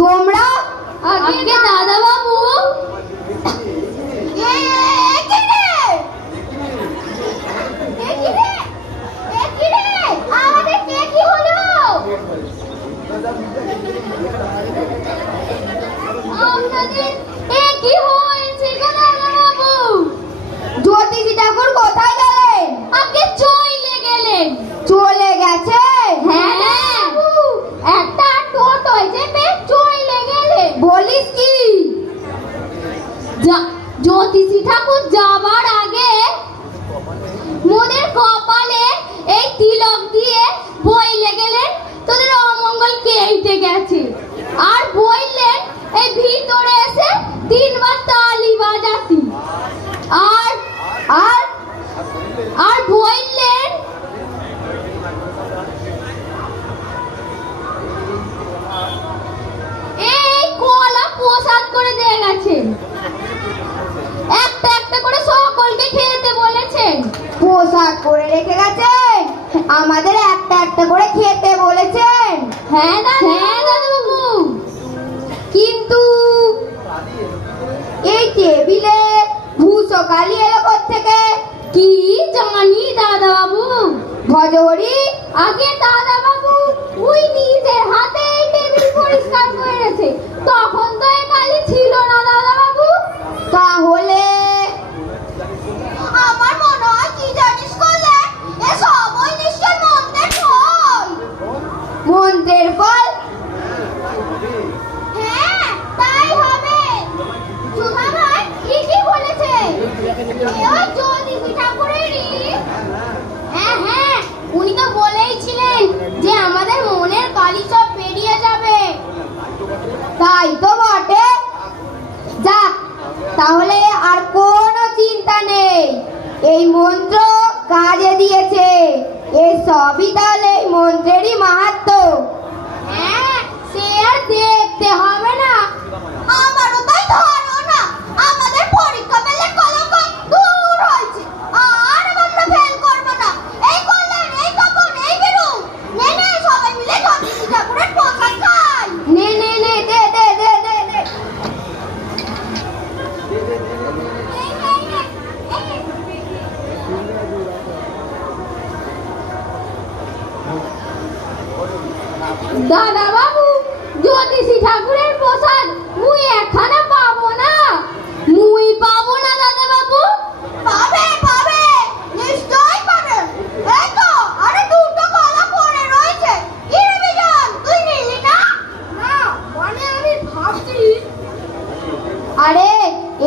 তোমরা আগে দাদা বাবু আমাদের কে কি হলো? আপনাদের কি হয়েছে গো দাদা বাবু? জ্যোতিষী ঠাকুর কোথায় গেলেন? আগে চলে গেলেন। চলে গেছে? হ্যাঁ, একটা টোটোয় চেপে চলে গেলেন। বলিস কি? জ্যোতিষী ঠাকুর যাবার আগে মোদের কপালে এই তিলক দিয়ে বইলে গেলেন তোদের অমঙ্গল কেটে গেছে, আর বললেন এই ভিতরে এসে 3 বার তালি বাজাতি, আর আর আর বললেন এই কলা প্রসাদ করে দিয়ে গেছেন, একটা একটা করে সকলকে খেতে বলেছেন। প্রসাদ করে রেখে গেছেন, আমাদের একটা একটা করে খেতে বলেছেন। হ্যাঁ দাদা বাবু, কিন্তু এই টেবিলে ভূষকালি এলো থেকে কি জানি দাদা বাবু। ভজহরি, আগে দাদা বাবু ওই নিজের হাতে টেবিল পরিষ্কার করেছে, তখন তো এ কালি ছিল না দাদা বাবু। তাহলে আমার মনে হয় কি জানিস করলে এ সবই নিশ্চয় মন্ত্রের ফল। মন্ত্রের ফল? হ্যাঁ তাই হবে। সুধা ভাই ঠিকই বলেছে, ওই জ্যোতিষী ঠাকুরেরই। হ্যাঁ হ্যাঁ, উনি তো বলেইছিলেন যে আমাদের মনের কালি সব বেরিয়ে যাবে। তাই তো বটে। যাক, তাহলে আর কোনো চিন্তা নেই, এই মন্ত্র কাজে দিয়েছে। এই সবই তাহলে এই মন্ত্রেরই মাহাত্ম্য। হ্যাঁ, সে আর দেখতে হবে না। আমারও তাই ধারণা, আমাদের পরীক্ষা পেলে কলঙ্ক দূর হয়েছে, আর আমরা ফেল করবো না। এই করলেন, এই তখন, এই বেরু। নে নে, সবাই মিলে জ্যোতিষী ঠাকুরের প্রসাদ খাই। নে নে নে, দে দে দে দে দে। দাদা বাবু, জ্যোতিষী ঠাকুরের প্রসাদ মুই একখানা পাবো না? মুই পাবো না দাদা বাবু? পাবে পাবে, নিশ্চয়ই পাবে। এই তো আরে দুটো কলা পড়ে রয়েছে। কি রে বিজন, তুই নিলি না? না, মানে আমি ভাবছি। আরে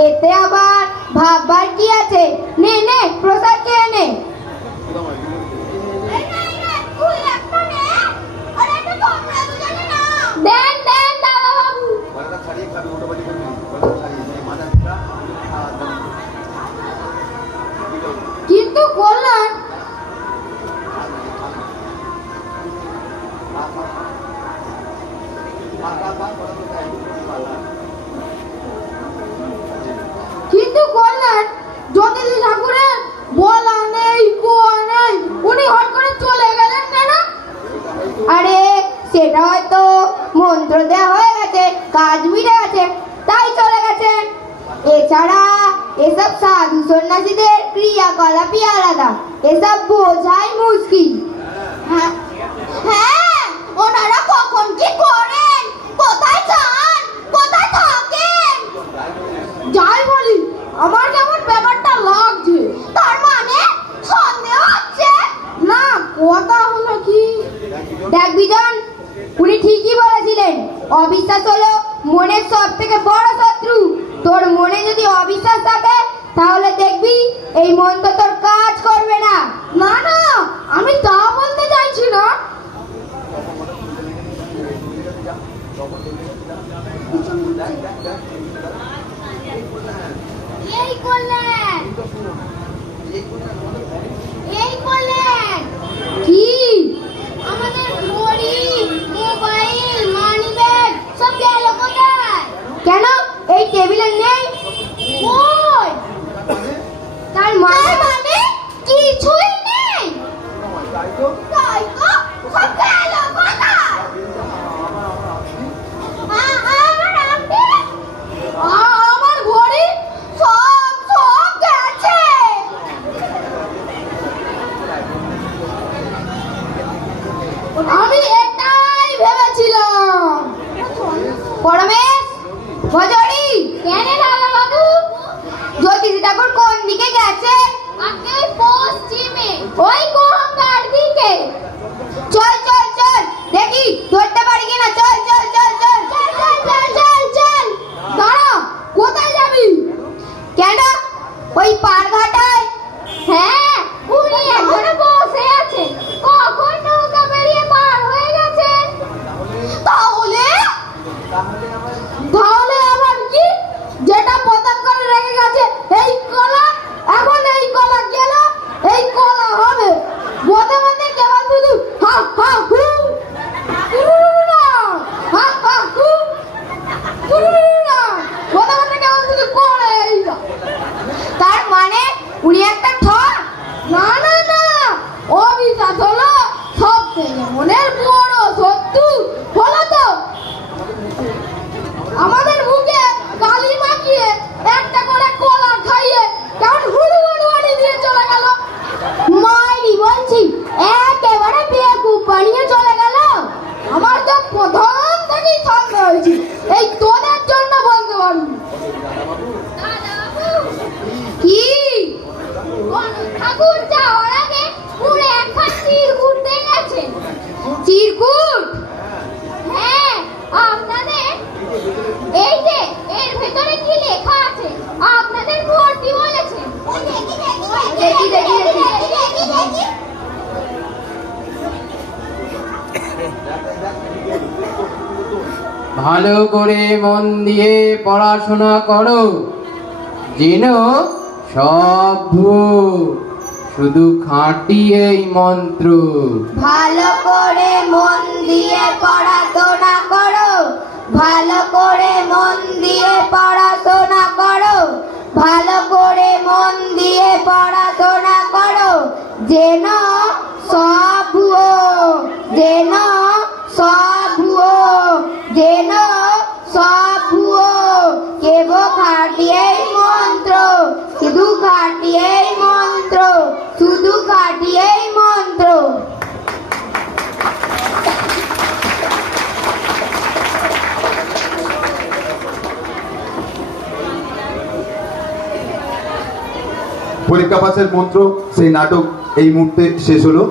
এতে আবার ভাববার কি আছে? নে নে, প্রসাদ খেয়ে নে। দেন দেন দাদা বাবু। কিন্তু করলেন জ্যোতিষী ঠাকুরের বলা নেই, কোয়া নেই, উনি হট করে চলে গেলেন কেন? আরে সেটা হয়তো মন্ত্র দেওয়া হয়ে গেছে, কাজ মিটে গেছে, তাই চলে গেছেন। এছাড়া এসব সাধু সন্ন্যাসীদের ক্রিয়াকলাপই আলাদা, এসব বোঝাই মুশকিল। হ্যাঁ হ্যাঁ, ওনারা কখন কি করেন, কোথায় যান, কোথায় থাকেন, যাই বলি আমার কেমন ব্যাপারটা লাগছে। তার মানে সন্দেহ হচ্ছে না? কথা হলো কি, দেখ বিজন, উনি ঠিকই বলেছিলেন, অবিশ্বাস হলো মনের সব থেকে বড় শত্রু। তোর মনে যদি অবিশ্বাস থাকে তাহলে দেখবি এই মন্ত্র তোর কাজ করবে না। না না, আমি তা বলতে চাইছি না। এই করলেন, এই করলেন কি? আমাদের ঘড়ি, মোবাইল, মানিব্যাগ সব গেল কোথায়? কেন এই টেবিলে নেই? কই? তার মানে কিছুই নেই। তাই তো সব গেল কোথায়? আমার ঘড়ি সব সব গেছে। আমি এটাই ভেবেছিলাম। পরমেশ, ভজহরি, কেন দাদা বাবু? জ্যোতিষী ঠাকুর কোন দিকে গেছে? আগে পশ্চিমে, ওই গঙ্গার দিকে। চল চল চল, দেখি ধরতে পারি কিনা। চল চল চল চল চল চল চল চল। দাঁড়া, কোথায় যাবি? কেন, ওই পারঘাটায়। হ্যাঁ, উনি এখনো বসে আছেন, কখন নৌকা বেরিয়ে পার হয়ে গেছেন। তাহলে তাহলে আবার কি? যেটা প্রদান করে রেখে গেছে এই কলা, এখন এই কলা গেল, এই কলা হবে। মধ্যে মধ্যে কেবল শুধু হা হা হু, না হা হা হু, না মধ্যে মধ্যে কেবল শুধু করে এই না। তার মানে উনি একটা ঠক? না না না, অবিশ্বাস হলো সব থেকে মনের বড় শত্রু। হলো তো আমাদের মুখে কালি মাখিয়ে একটা করে কলা খাইয়ে কেমন হুড়ুহুড়ু দিয়ে চলে গেল। ভালো করে মন দিয়ে পড়াশোনা করো, যেন সব ভুল, শুধু খাঁটি এই মন্ত্র। ভালো করে মন দিয়ে পড়াশোনা করো, ভালো করে মন দিয়ে পড়াশোনা করো, ভালো করে মন দিয়ে পড়াশোনা করো, যেন সব ভুয়ো, যেন সব ভুয়ো, যেন সব ভুয়ো, কেবল খাঁটি এই মন্ত্র, শুধু খাঁটি এই মন্ত্র, শুধু খাঁটি এই মন্ত্র। পরীক্ষা পাসের মন্ত্র সেই নাটক এই মুহূর্তে শেষ হলো।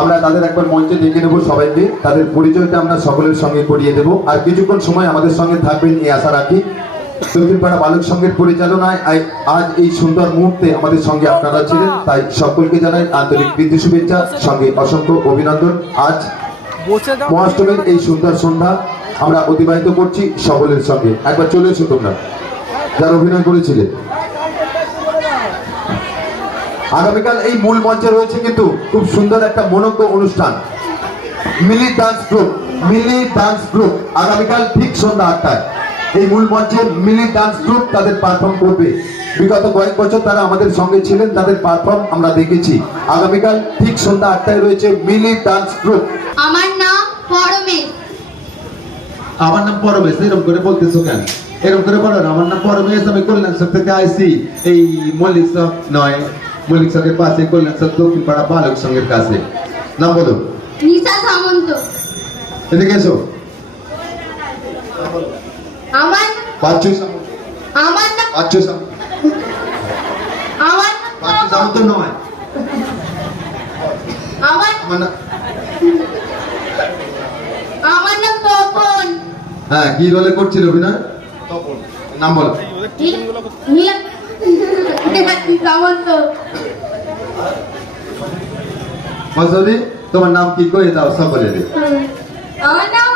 আমরা তাদের একবার মঞ্চে ডেকে নেব সবাইকে, তাদের পরিচয়টা আমরা সকলের সঙ্গে করিয়ে দেব। আর কিছুক্ষণ সময় আমাদের সঙ্গে থাকবেন এই আশা রাখি। দক্ষিণপাড়া বালক সংঘের পরিচালনায় আজ এই সুন্দর মুহূর্তে আমাদের সঙ্গে আপনারা ছিলেন, তাই সকলকে জানাই আন্তরিক প্রীতি শুভেচ্ছা, সঙ্গে অসংখ্য অভিনন্দন। আজ মহাষ্টমীর এই সুন্দর সন্ধ্যা আমরা অতিবাহিত করছি সকলের সঙ্গে। একবার চলে এসো তোমরা যারা অভিনয় করেছিলে। আগামীকাল এই মূল মঞ্চে রয়েছে কিন্তু খুব সুন্দর একটা মনোজ্ঞ অনুষ্ঠান, মিলি ডান্স গ্রুপ। মিলি ডান্স গ্রুপ আগামীকাল ঠিক সন্ধ্যা 8টায় এই মূল মঞ্চে মিলি ডান্স গ্রুপ তাদের পারফর্ম করবে। বিগত কয়েক বছর তারা আমাদের সঙ্গে ছিলেন, তাদের পারফর্ম আমরা দেখেছি। আগামীকাল ঠিক সন্ধ্যা 8টায় রয়েছে মিলি ডান্স গ্রুপ। আমার নাম পরমেশ। আমার নাম পরমেশ, এরকম করে বলতেছো কেন? এরকম করে বলো না, আমার নাম পরমেশ, আমি কল্যাণ চক থেকে আইছি। এই মল্লিক চক নয়, মল্লিক চকের পাশে কল্যাণ চক দক্ষিণপাড়া বালক সংঘের কাছে। নাম বলো। নিশা সামন্ত। এদিকে এসো। আমার বাচ্চু আমার নাম বাচ্চু আমার বাচ্চু সামন্ত নয়, আমার আমার নাম। আমার নাম তপন। হ্যাঁ, কি রোলে করছিল অভিনয়? নাম বলো। সামন্ত। মজুরি, তোমার নাম কি কই দাও সকলে। আমার নাম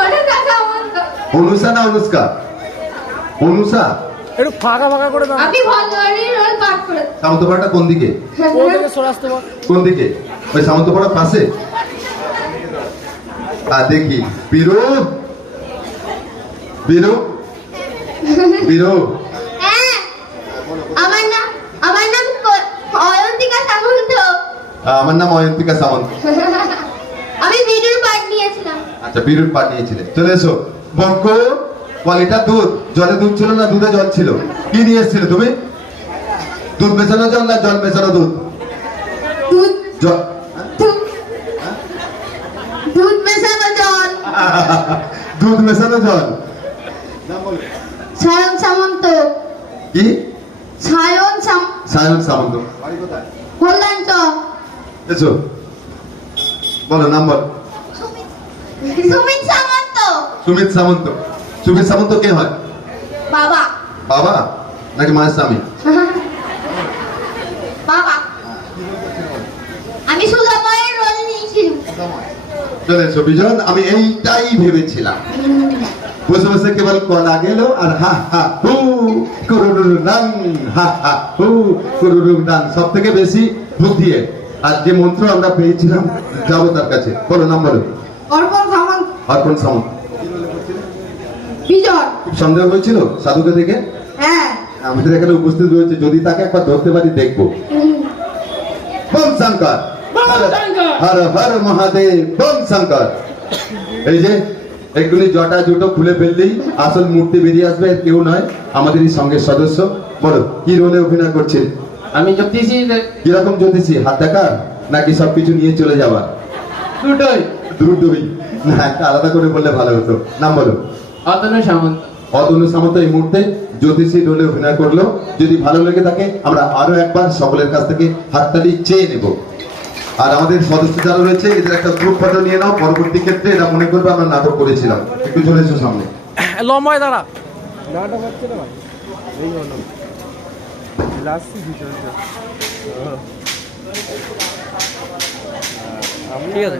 অনুষা সামন্ত। অনুষা না অনুষ্কা? অনুষা। একটু ফাঁকা ফাঁকা করে দাও। আপনি ভালোই রোল পাঠ করে। সামন্তপাড়াটা কোন দিকে? কোন দিকে সরে আসতে বল। কোন দিকে? ওই সামন্তপাড়ার পাশে। দেখি বীরু, বীরু, বীরু। হ্যাঁ, আমার নাম অয়ন্তিকা সামন্ত। আমার নাম অয়ন্তিকা সামন্ত। আমি ভিডিওর পাঠ নিয়েছিলাম। আচ্ছা, বীরুর পা নিয়েছিলে। চলে এসো। বঙ্ক কোয়ালিটা দুধ, জলে দুধ ছিল না দুধে জল ছিল? কি নিয়ে এসেছিলে তুমি? দুধ মেশানো জল না জল মেশানো দুধ? দুধ জল। দুধ মেশানো জল। দুধ মেশানো জল। সায়ন সামন্ত। কি? সায়ন সায়ন সামন্ত। কল্যাণ চক। এসো, বলো নাম বল। সুমিত সামন্ত। সুমিত সামন্ত। সুমিত সামন্ত কে হয়? বাবা। বাবা নাকি মায়ের স্বামী? বাবা। আমি সুধাময়ের রোল নিয়েছি। চলে এসো বিজন, আমি এইটাই ভেবেছিলাম। বসে বসে কেবল কলা গেল আর হা হা হু কুরুরু রাং, হা হা হু কুরুরু রাং। সব থেকে বেশি বুদ্ধি। আর যে মন্ত্র আমরা পেয়েছিলাম যাবো তার কাছে। বলো নাম বলো। অর্পণ সামন্ত। অর্পণ সামন্ত। বিজয়। খুব সন্দেহ হয়েছিল সাধুকে দেখে। হ্যাঁ, আমাদের এখানে উপস্থিত রয়েছে, যদি তাকে একবার ধরতে পারি দেখবো। Bomb Shankar, Har Har Mahadev, bomb Shankar. এই যে এগুলি জটা জুটো খুলে ফেললেই আসল মূর্তি বেরিয়ে আসবে। আর কেউ নয়, আমাদের এই সঙ্গের সদস্য। বলো কি রোলে অভিনয় করছেন? আমি জ্যোতিষী। কিরকম জ্যোতিষী? হাত দেখার নাকি সবকিছু নিয়ে চলে যাবার? দুটোই। দুটোই না, একটা আলাদা করে বললে ভালো হতো। নাম বলো। অতনু সামন্ত। অতনু সামন্ত এই মুহূর্তে জ্যোতিষী রোলে অভিনয় করলো। যদি ভালো লেগে থাকে আমরা আরো একবার সকলের কাছ থেকে হাততালি চেয়ে নেব। আর আমাদের সদস্য যারা রয়েছে এদের একটা গ্রুপ ফটো নিয়ে নাও। পরবর্তী ক্ষেত্রে এরা মনে করবে আমরা নাটক করেছিলাম। একটু চলে এসো সামনে। লম্বায় দাঁড়া। ঠিক আছে।